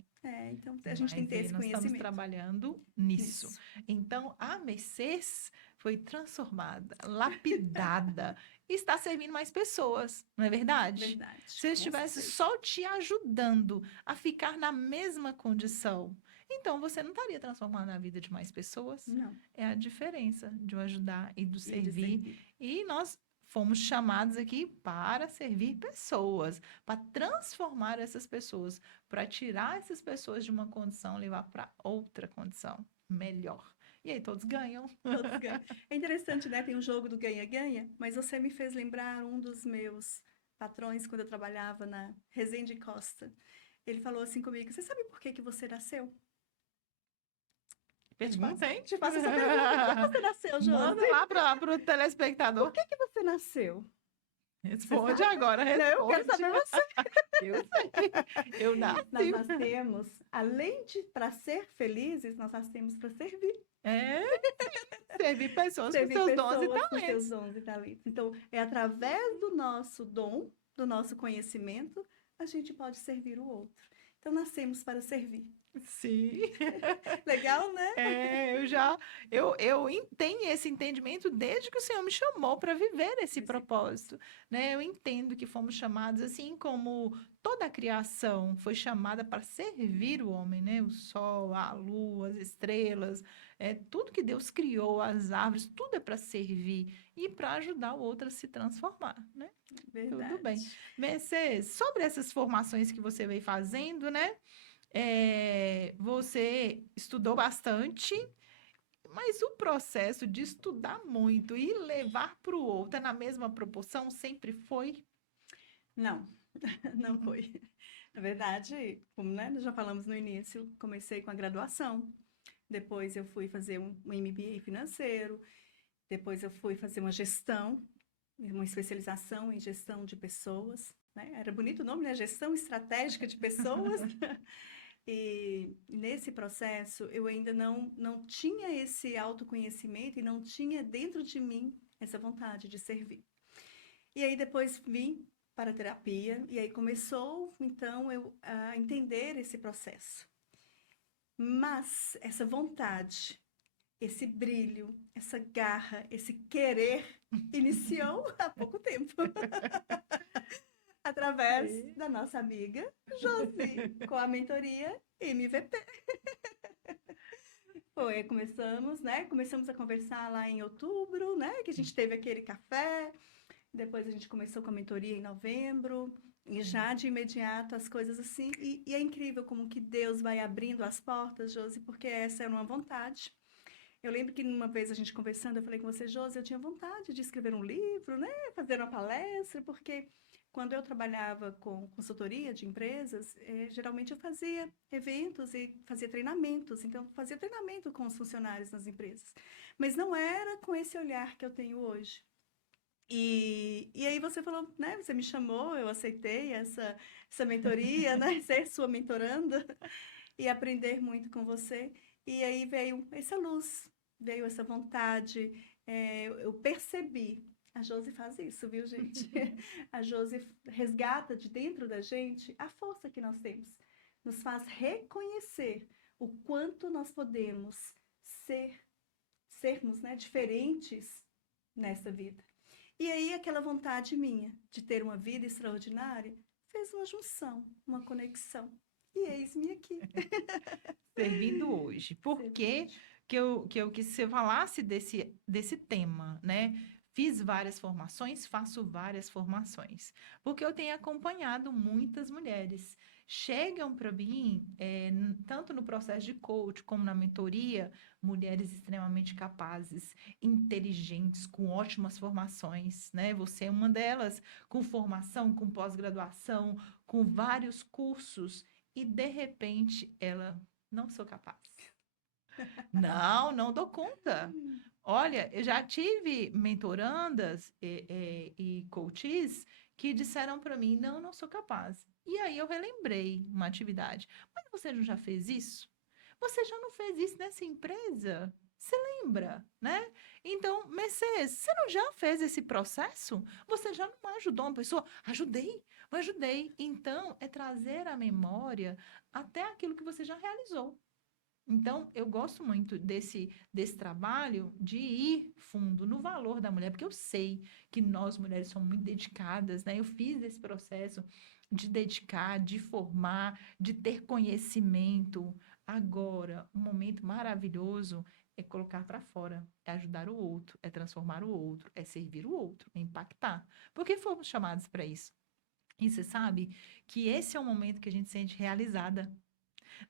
Então a gente tem que Mas ter aí esse nós estamos conhecimento trabalhando nisso. nisso. Então, a Mercedes foi transformada, lapidada, e está servindo mais pessoas, não é verdade? Verdade. Se eu Com estivesse certeza. só te ajudando a ficar na mesma condição, então você não estaria transformando a vida de mais pessoas. Não. É a diferença de o ajudar e do E de servir. servir. E nós fomos chamados aqui para servir pessoas, para transformar essas pessoas, para tirar essas pessoas de uma condição, levar para outra condição melhor. E aí todos ganham. Todos ganham. É interessante, né? Tem um jogo do ganha-ganha, mas você me fez lembrar um dos meus patrões quando eu trabalhava na Resende Costa. Ele falou assim comigo: Você sabe por que que você nasceu? Pergunta, hein? Te faço essa pergunta: Por que você nasceu, Manda Josi? lá para o telespectador. Por que que você nasceu? Responde sabe? agora, Não, eu quero responde. saber você. Eu sei. Eu Nós nasci. nascemos, além de para ser felizes, nós nascemos para servir. É, servir pessoas com Servir seus dons e pessoas com seus talentos. dons e talentos. Então, é através do nosso dom, do nosso conhecimento, a gente pode servir o outro. Então, nascemos para servir. Sim. Legal, né? Eu tenho esse entendimento desde que o Senhor me chamou para viver esse propósito, né? Eu entendo que fomos chamados, assim como toda a criação foi chamada para servir o homem, né? O sol, a lua, as estrelas, tudo que Deus criou, as árvores, tudo é para servir e para ajudar o outro a se transformar, né? Verdade. Tudo bem. Mercedes, sobre essas formações que você veio fazendo, né? Você estudou bastante, mas o processo de estudar muito e levar para o outro é na mesma proporção sempre foi? Não, não foi. Na verdade, como né, nós já falamos no início, comecei com a graduação. Depois eu fui fazer um MBA financeiro. Depois eu fui fazer uma especialização em gestão de pessoas, né? Era bonito o nome, né? Gestão estratégica de pessoas. E nesse processo eu ainda não tinha esse autoconhecimento e não tinha dentro de mim essa vontade de servir. E aí depois vim para a terapia e aí começou então eu a entender esse processo. Mas essa vontade, esse brilho, essa garra, esse querer iniciou há pouco tempo. Através da nossa amiga Josi, com a mentoria MVP. Começamos a conversar lá em outubro, né? Que a gente teve aquele café. Depois a gente começou com a mentoria em novembro. E já de imediato as coisas assim. E é incrível como que Deus vai abrindo as portas, Josi, porque essa era uma vontade. Eu lembro que uma vez a gente conversando, eu falei com você, Josi, eu tinha vontade de escrever um livro, né? Fazer uma palestra, porque quando eu trabalhava com consultoria de empresas, geralmente eu fazia eventos e fazia treinamentos. Então, fazia treinamento com os funcionários nas empresas. Mas não era com esse olhar que eu tenho hoje. E aí você falou, né? Você me chamou, eu aceitei essa mentoria, né? Ser sua mentoranda e aprender muito com você. E aí veio essa luz, veio essa vontade. Eu percebi. A Josi faz isso, viu, gente? A Josi resgata de dentro da gente a força que nós temos. Nos faz reconhecer o quanto nós podemos sermos, né, diferentes nessa vida. E aí aquela vontade minha de ter uma vida extraordinária fez uma junção, uma conexão. E eis-me aqui. Servindo hoje. Por que eu quis que você falasse desse tema, né? Fiz várias formações, faço várias formações. Porque eu tenho acompanhado muitas mulheres. Chegam para mim, tanto no processo de coach como na mentoria, mulheres extremamente capazes, inteligentes, com ótimas formações, né? Você é uma delas, com formação, com pós-graduação, com vários cursos, e de repente ela não sou capaz. Não dou conta. Olha, eu já tive mentorandas e coaches que disseram para mim, não sou capaz. E aí eu relembrei uma atividade. Mas você não já fez isso? Você já não fez isso nessa empresa? Você lembra, né? Então, Mercedes, você não já fez esse processo? Você já não ajudou uma pessoa? Ajudei. Então, é trazer à memória até aquilo que você já realizou. Então, eu gosto muito desse trabalho de ir fundo no valor da mulher, porque eu sei que nós mulheres somos muito dedicadas, né? Eu fiz esse processo de dedicar, de formar, de ter conhecimento. Agora, um momento maravilhoso é colocar para fora, é ajudar o outro, é transformar o outro, é servir o outro, é impactar. Porque fomos chamados para isso. E você sabe que esse é o momento que a gente se sente realizada.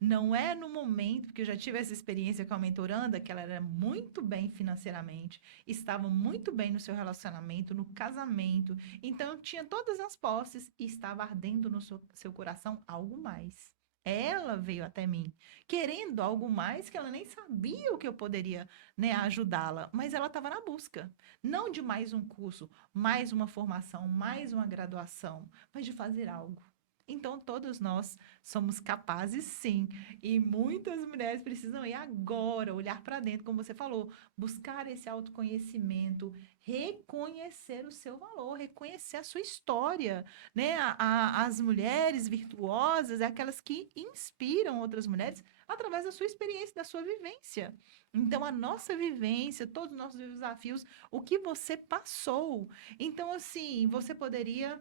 Não é no momento, porque eu já tive essa experiência com a mentoranda, que ela era muito bem financeiramente, estava muito bem no seu relacionamento, no casamento, então tinha todas as posses e estava ardendo no seu coração algo mais. Ela veio até mim, querendo algo mais que ela nem sabia o que eu poderia, né, ajudá-la, mas ela estava na busca, não de mais um curso, mais uma formação, mais uma graduação, mas de fazer algo. Então, todos nós somos capazes, sim. E muitas mulheres precisam ir agora, olhar para dentro, como você falou, buscar esse autoconhecimento, reconhecer o seu valor, reconhecer a sua história, né? As mulheres virtuosas, é aquelas que inspiram outras mulheres através da sua experiência, da sua vivência. Então, a nossa vivência, todos os nossos desafios, o que você passou. Então, assim, você poderia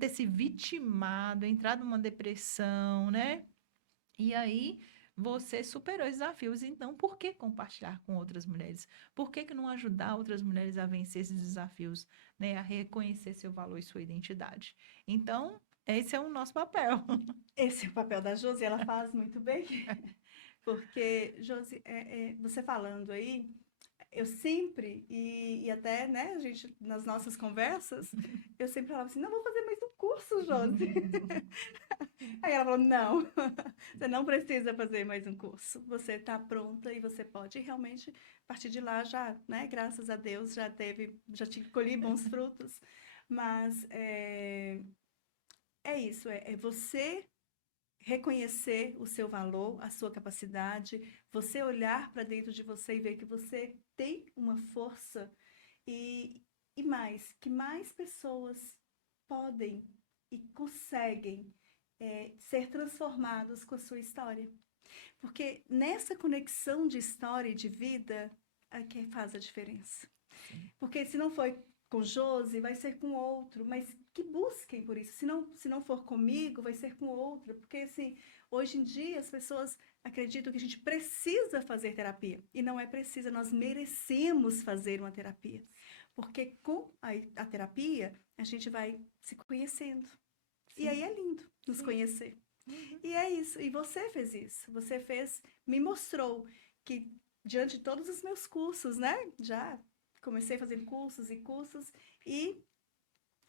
ter se vitimado, entrado numa depressão, né? E aí você superou os desafios. Então, por que compartilhar com outras mulheres? Por que não ajudar outras mulheres a vencer esses desafios, né? A reconhecer seu valor e sua identidade? Então, esse é o nosso papel. Esse é o papel da Josi, ela faz muito bem, porque, Josi, você falando aí, eu sempre, e até, né, a gente, nas nossas conversas, eu sempre falava assim, não, vou fazer mais um curso, Josi. Aí ela falou, não, você não precisa fazer mais um curso, você está pronta e você pode realmente, a partir de lá, já, né, graças a Deus, já te colhi bons frutos, mas é isso, é você reconhecer o seu valor, a sua capacidade, você olhar para dentro de você e ver que você tem uma força e, e mais, que mais pessoas podem e conseguem ser transformados com a sua história. Porque nessa conexão de história e de vida é que faz a diferença. Sim. Porque se não foi com Josi, vai ser com outro, mas que busquem por isso. Se não for comigo, vai ser com outra. Porque, assim, hoje em dia as pessoas acreditam que a gente precisa fazer terapia. E não é precisa, nós merecemos fazer uma terapia. Porque com a terapia, a gente vai se conhecendo. E aí Sim, é lindo nos sim. conhecer. Uhum. E é isso. E você fez isso. Você fez, me mostrou que diante de todos os meus cursos, né? Já comecei fazendo cursos e cursos e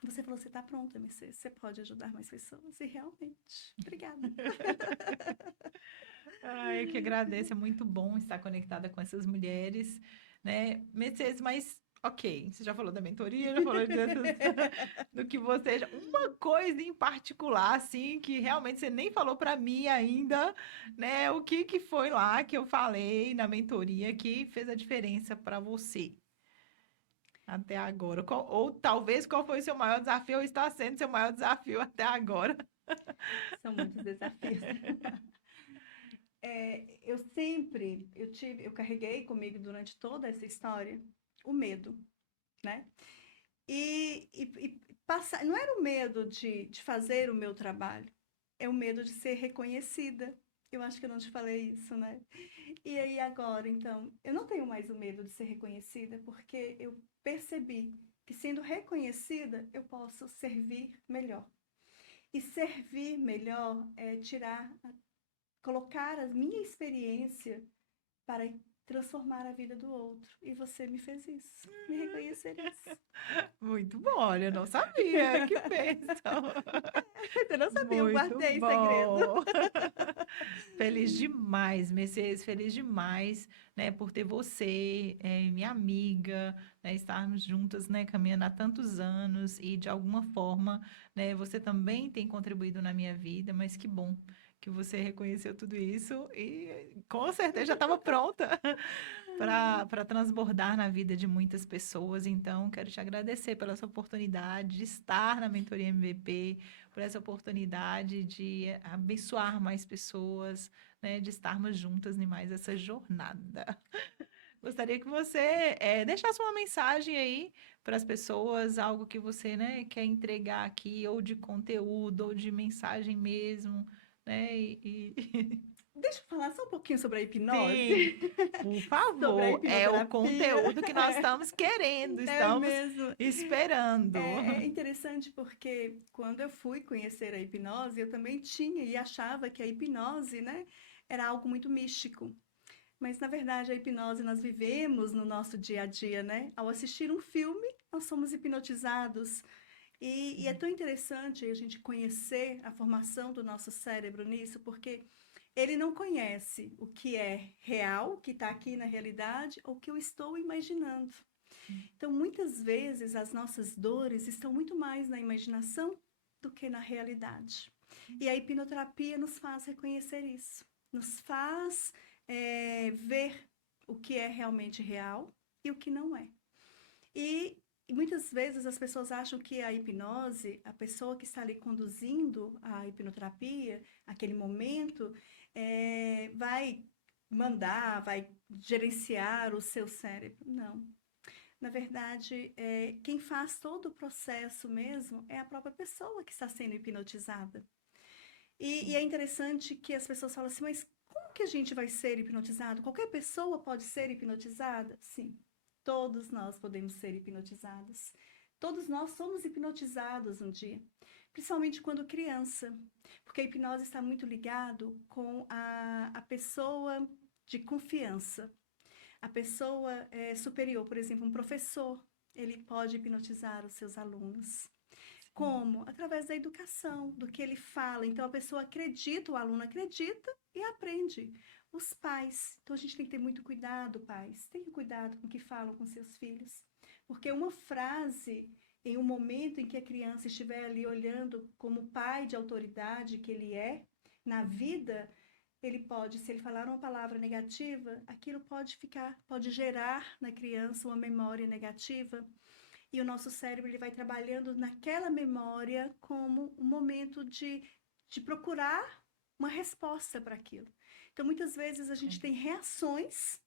você falou, você está pronta, Mercedes, você pode ajudar mais pessoas. E realmente, obrigada. Ai, eu que agradeço, é muito bom estar conectada com essas mulheres, né? Mercedes, mas ok, você já falou da mentoria, já falou do que você. Uma coisa em particular, assim, que realmente você nem falou para mim ainda, né? O que que foi lá que eu falei na mentoria que fez a diferença para você até agora? Ou talvez qual foi o seu maior desafio ou está sendo seu maior desafio até agora? São muitos desafios. Eu carreguei comigo durante toda essa história o medo, né? E passar, não era o medo de fazer o meu trabalho, é o medo de ser reconhecida. Eu acho que eu não te falei isso, né? E aí agora, então, eu não tenho mais o medo de ser reconhecida, porque eu percebi que sendo reconhecida, eu posso servir melhor. E servir melhor é colocar a minha experiência para transformar a vida do outro. E você me fez isso, me reconhecer isso. Muito bom, olha, eu não sabia, que bênção. Você não sabia, eu Muito guardei segredo. bom. Feliz demais, Mercedes, feliz demais, né, por ter você, minha amiga, né, estarmos juntas, né, caminhando há tantos anos e de alguma forma, né, você também tem contribuído na minha vida, mas que bom que você reconheceu tudo isso e com certeza já estava pronta para transbordar na vida de muitas pessoas. Então, quero te agradecer pela essa oportunidade de estar na Mentoria MVP, por essa oportunidade de abençoar mais pessoas, né? né, de estarmos juntas em mais essa jornada. Gostaria que você deixasse uma mensagem aí para as pessoas, algo que você, né, quer entregar aqui, ou de conteúdo, ou de mensagem mesmo, né? Deixa eu falar só um pouquinho sobre a Sim, hipnose, por sobre a favor, é o hipnoterapia. conteúdo que nós estamos querendo, É estamos mesmo. esperando. É interessante porque quando eu fui conhecer a hipnose, eu também tinha e achava que a hipnose, né, era algo muito místico. Mas, na verdade, a hipnose nós vivemos no nosso dia a dia, né? Ao assistir um filme, nós somos hipnotizados. E é tão interessante a gente conhecer a formação do nosso cérebro nisso, porque ele não conhece o que é real, o que está aqui na realidade, ou o que eu estou imaginando. Então, muitas vezes, as nossas dores estão muito mais na imaginação do que na realidade. E a hipnoterapia nos faz reconhecer isso, nos faz ver o que é realmente real e o que não é. E muitas vezes as pessoas acham que a hipnose, a pessoa que está ali conduzindo a hipnoterapia, aquele momento, vai mandar, vai gerenciar o seu cérebro. Não. Na verdade, quem faz todo o processo mesmo é a própria pessoa que está sendo hipnotizada. E é interessante que as pessoas falam assim, mas como que a gente vai ser hipnotizado? Qualquer pessoa pode ser hipnotizada? Sim, todos nós podemos ser hipnotizados. Todos nós somos hipnotizados um dia, principalmente quando criança, porque a hipnose está muito ligado com a pessoa de confiança. A pessoa superior, por exemplo, um professor, ele pode hipnotizar os seus alunos. Como? Através da educação, do que ele fala. Então, a pessoa acredita, o aluno acredita e aprende. Os pais. Então, a gente tem que ter muito cuidado, pais. Tenham cuidado com o que falam com seus filhos. Porque uma frase, em um momento em que a criança estiver ali olhando como pai de autoridade que ele é, na vida, ele pode, se ele falar uma palavra negativa, aquilo pode gerar na criança uma memória negativa. E o nosso cérebro ele vai trabalhando naquela memória como um momento de procurar uma resposta para aquilo. Então, muitas vezes a gente tem reações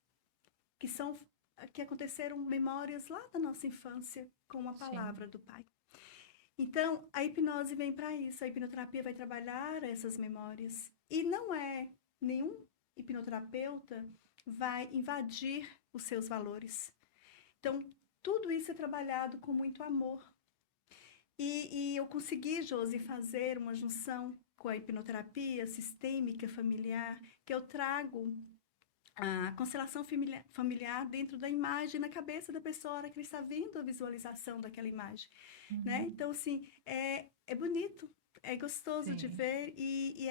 que aconteceram memórias lá da nossa infância com a palavra do pai. Então, a hipnose vem para isso. A hipnoterapia vai trabalhar essas memórias. E não é nenhum hipnoterapeuta vai invadir os seus valores. Então, tudo isso é trabalhado com muito amor. E eu consegui, Josi, fazer uma junção com a hipnoterapia sistêmica familiar, que eu trago a constelação familiar dentro da imagem na cabeça da pessoa, na hora que ele está vendo a visualização daquela imagem. Né? Então, assim, é bonito, é gostoso de ver e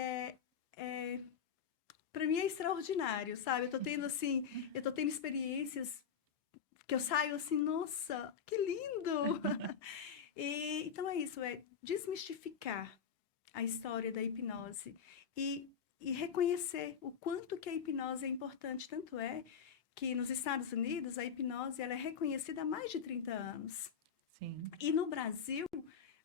para mim é extraordinário, sabe? Eu tô tendo experiências que eu saio assim, nossa, que lindo! Então é isso, é desmistificar a história da hipnose e reconhecer o quanto que a hipnose é importante. Tanto é que nos Estados Unidos a hipnose ela é reconhecida há mais de 30 anos. Sim. E no Brasil,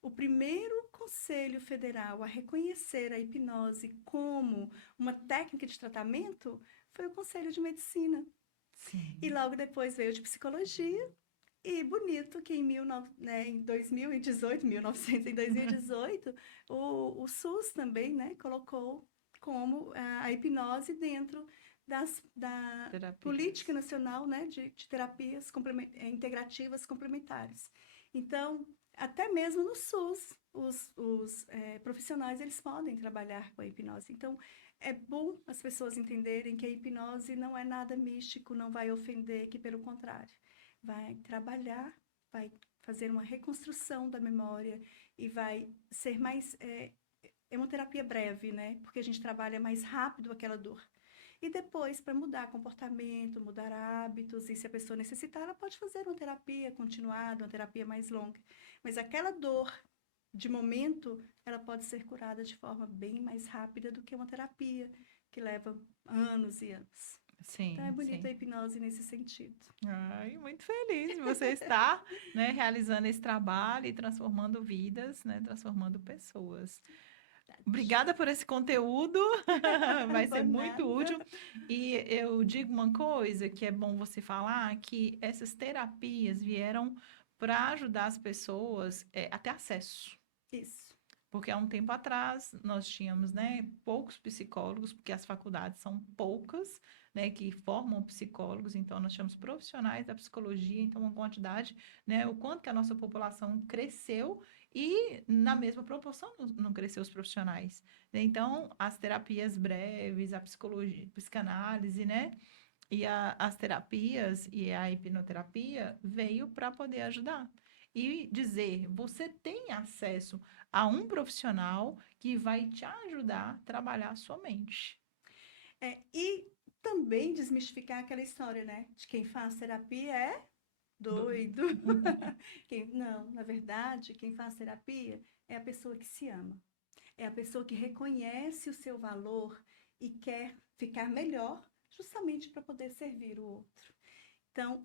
o primeiro Conselho Federal a reconhecer a hipnose como uma técnica de tratamento foi o Conselho de Medicina. Sim. E logo depois veio de psicologia. E bonito que em 2018, o SUS também, né, colocou como a hipnose dentro da Política Nacional, né, de terapias integrativas complementares. Então, até mesmo no SUS, os profissionais eles podem trabalhar com a hipnose. Então, é bom as pessoas entenderem que a hipnose não é nada místico, não vai ofender, que pelo contrário, vai trabalhar, vai fazer uma reconstrução da memória e vai ser mais... É uma terapia breve, né? Porque a gente trabalha mais rápido aquela dor. E depois, para mudar comportamento, mudar hábitos, e se a pessoa necessitar, ela pode fazer uma terapia continuada, uma terapia mais longa. Mas aquela dor, de momento, ela pode ser curada de forma bem mais rápida do que uma terapia, que leva anos e anos. Sim, então, é bonita sim. a hipnose nesse sentido. Ai, muito feliz de você estar, né, realizando esse trabalho e transformando vidas, né, transformando pessoas. Obrigada por esse conteúdo, vai ser Por muito nada. útil. E eu digo uma coisa que é bom você falar, que essas terapias vieram para ajudar as pessoas a ter acesso. Isso. Porque há um tempo atrás nós tínhamos, né, poucos psicólogos, porque as faculdades são poucas, né, que formam psicólogos, então nós tínhamos profissionais da psicologia, então uma quantidade, né, o quanto que a nossa população cresceu e na mesma proporção não cresceu os profissionais, né? Então, as terapias breves, a psicologia, psicanálise, né, as terapias e a hipnoterapia veio para poder ajudar. E dizer, você tem acesso a um profissional que vai te ajudar a trabalhar a sua mente. E também desmistificar aquela história, né? De quem faz terapia é Do- doido. Não, na verdade, quem faz terapia é a pessoa que se ama. É a pessoa que reconhece o seu valor e quer ficar melhor, justamente para poder servir o outro. Então,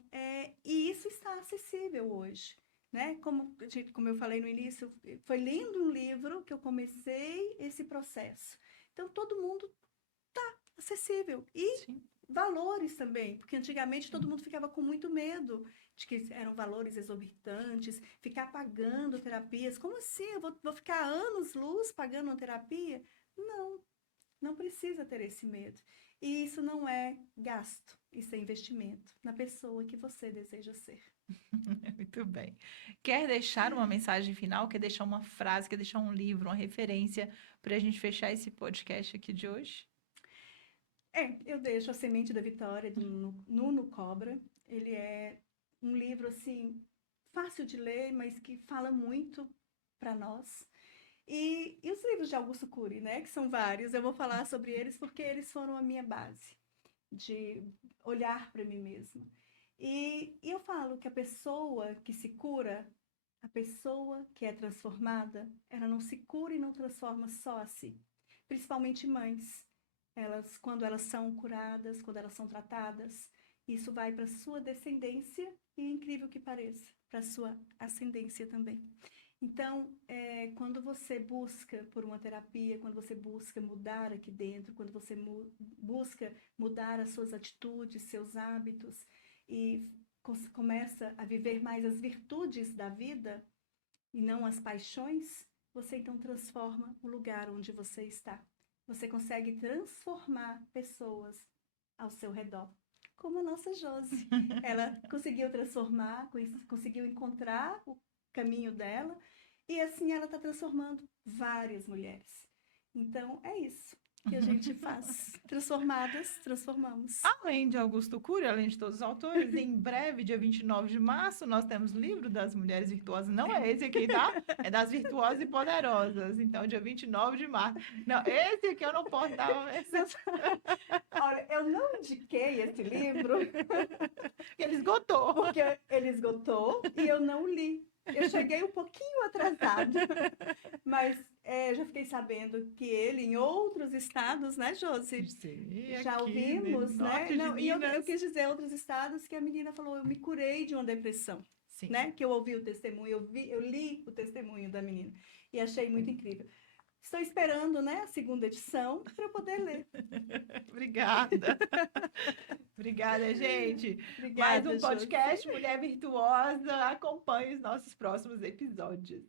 e isso está acessível hoje, né? Como eu falei no início, foi lendo um livro que eu comecei esse processo. Então, todo mundo acessível. E Sim. valores também, porque antigamente todo mundo ficava com muito medo de que eram valores exorbitantes, ficar pagando terapias. Como assim? Eu vou ficar anos-luz pagando uma terapia? Não, não precisa ter esse medo. E isso não é gasto, isso é investimento na pessoa que você deseja ser. Muito bem. Quer deixar uma mensagem final? Quer deixar uma frase? Quer deixar um livro, uma referência para a gente fechar esse podcast aqui de hoje? Eu deixo A Semente da Vitória, do Nuno Cobra. Ele é um livro, assim, fácil de ler, mas que fala muito para nós. E os livros de Augusto Cury, né, que são vários, eu vou falar sobre eles porque eles foram a minha base de olhar para mim mesma. E eu falo que a pessoa que se cura, a pessoa que é transformada, ela não se cura e não transforma só a si. Principalmente mães. Quando elas são curadas, quando elas são tratadas, isso vai para sua descendência e, incrível que pareça, para sua ascendência também. Então, quando você busca por uma terapia, quando você busca mudar aqui dentro, quando você busca mudar as suas atitudes, seus hábitos e começa a viver mais as virtudes da vida e não as paixões, você então transforma o lugar onde você está. Você consegue transformar pessoas ao seu redor. Como a nossa Josi. Ela conseguiu transformar, conseguiu encontrar o caminho dela, e assim ela está transformando várias mulheres. Então, é isso que a gente faz. Transformadas, transformamos. Além de Augusto Cury, além de todos os autores, em breve, dia 29 de março, nós temos o livro das Mulheres Virtuosas. Não é esse aqui, tá? É das Virtuosas e Poderosas. Então, dia 29 de março. Não, esse aqui eu não posso dar. Olha, eu não indiquei esse livro Ele esgotou. porque ele esgotou e eu não li. Eu cheguei um pouquinho atrasada, mas já fiquei sabendo que ele, em outros estados, né, Josi? Sim, Já aqui ouvimos, no né? norte de Não, e eu Minas. quis dizer outros estados que a menina falou, eu me curei de uma depressão, Sim. né? Que eu ouvi o testemunho, eu li o testemunho da menina e achei muito incrível. Estou esperando, né, a segunda edição para eu poder ler. Obrigada. Obrigada, gente. Mais Obrigada, um Josi. podcast Mulher Virtuosa. Acompanhe os nossos próximos episódios.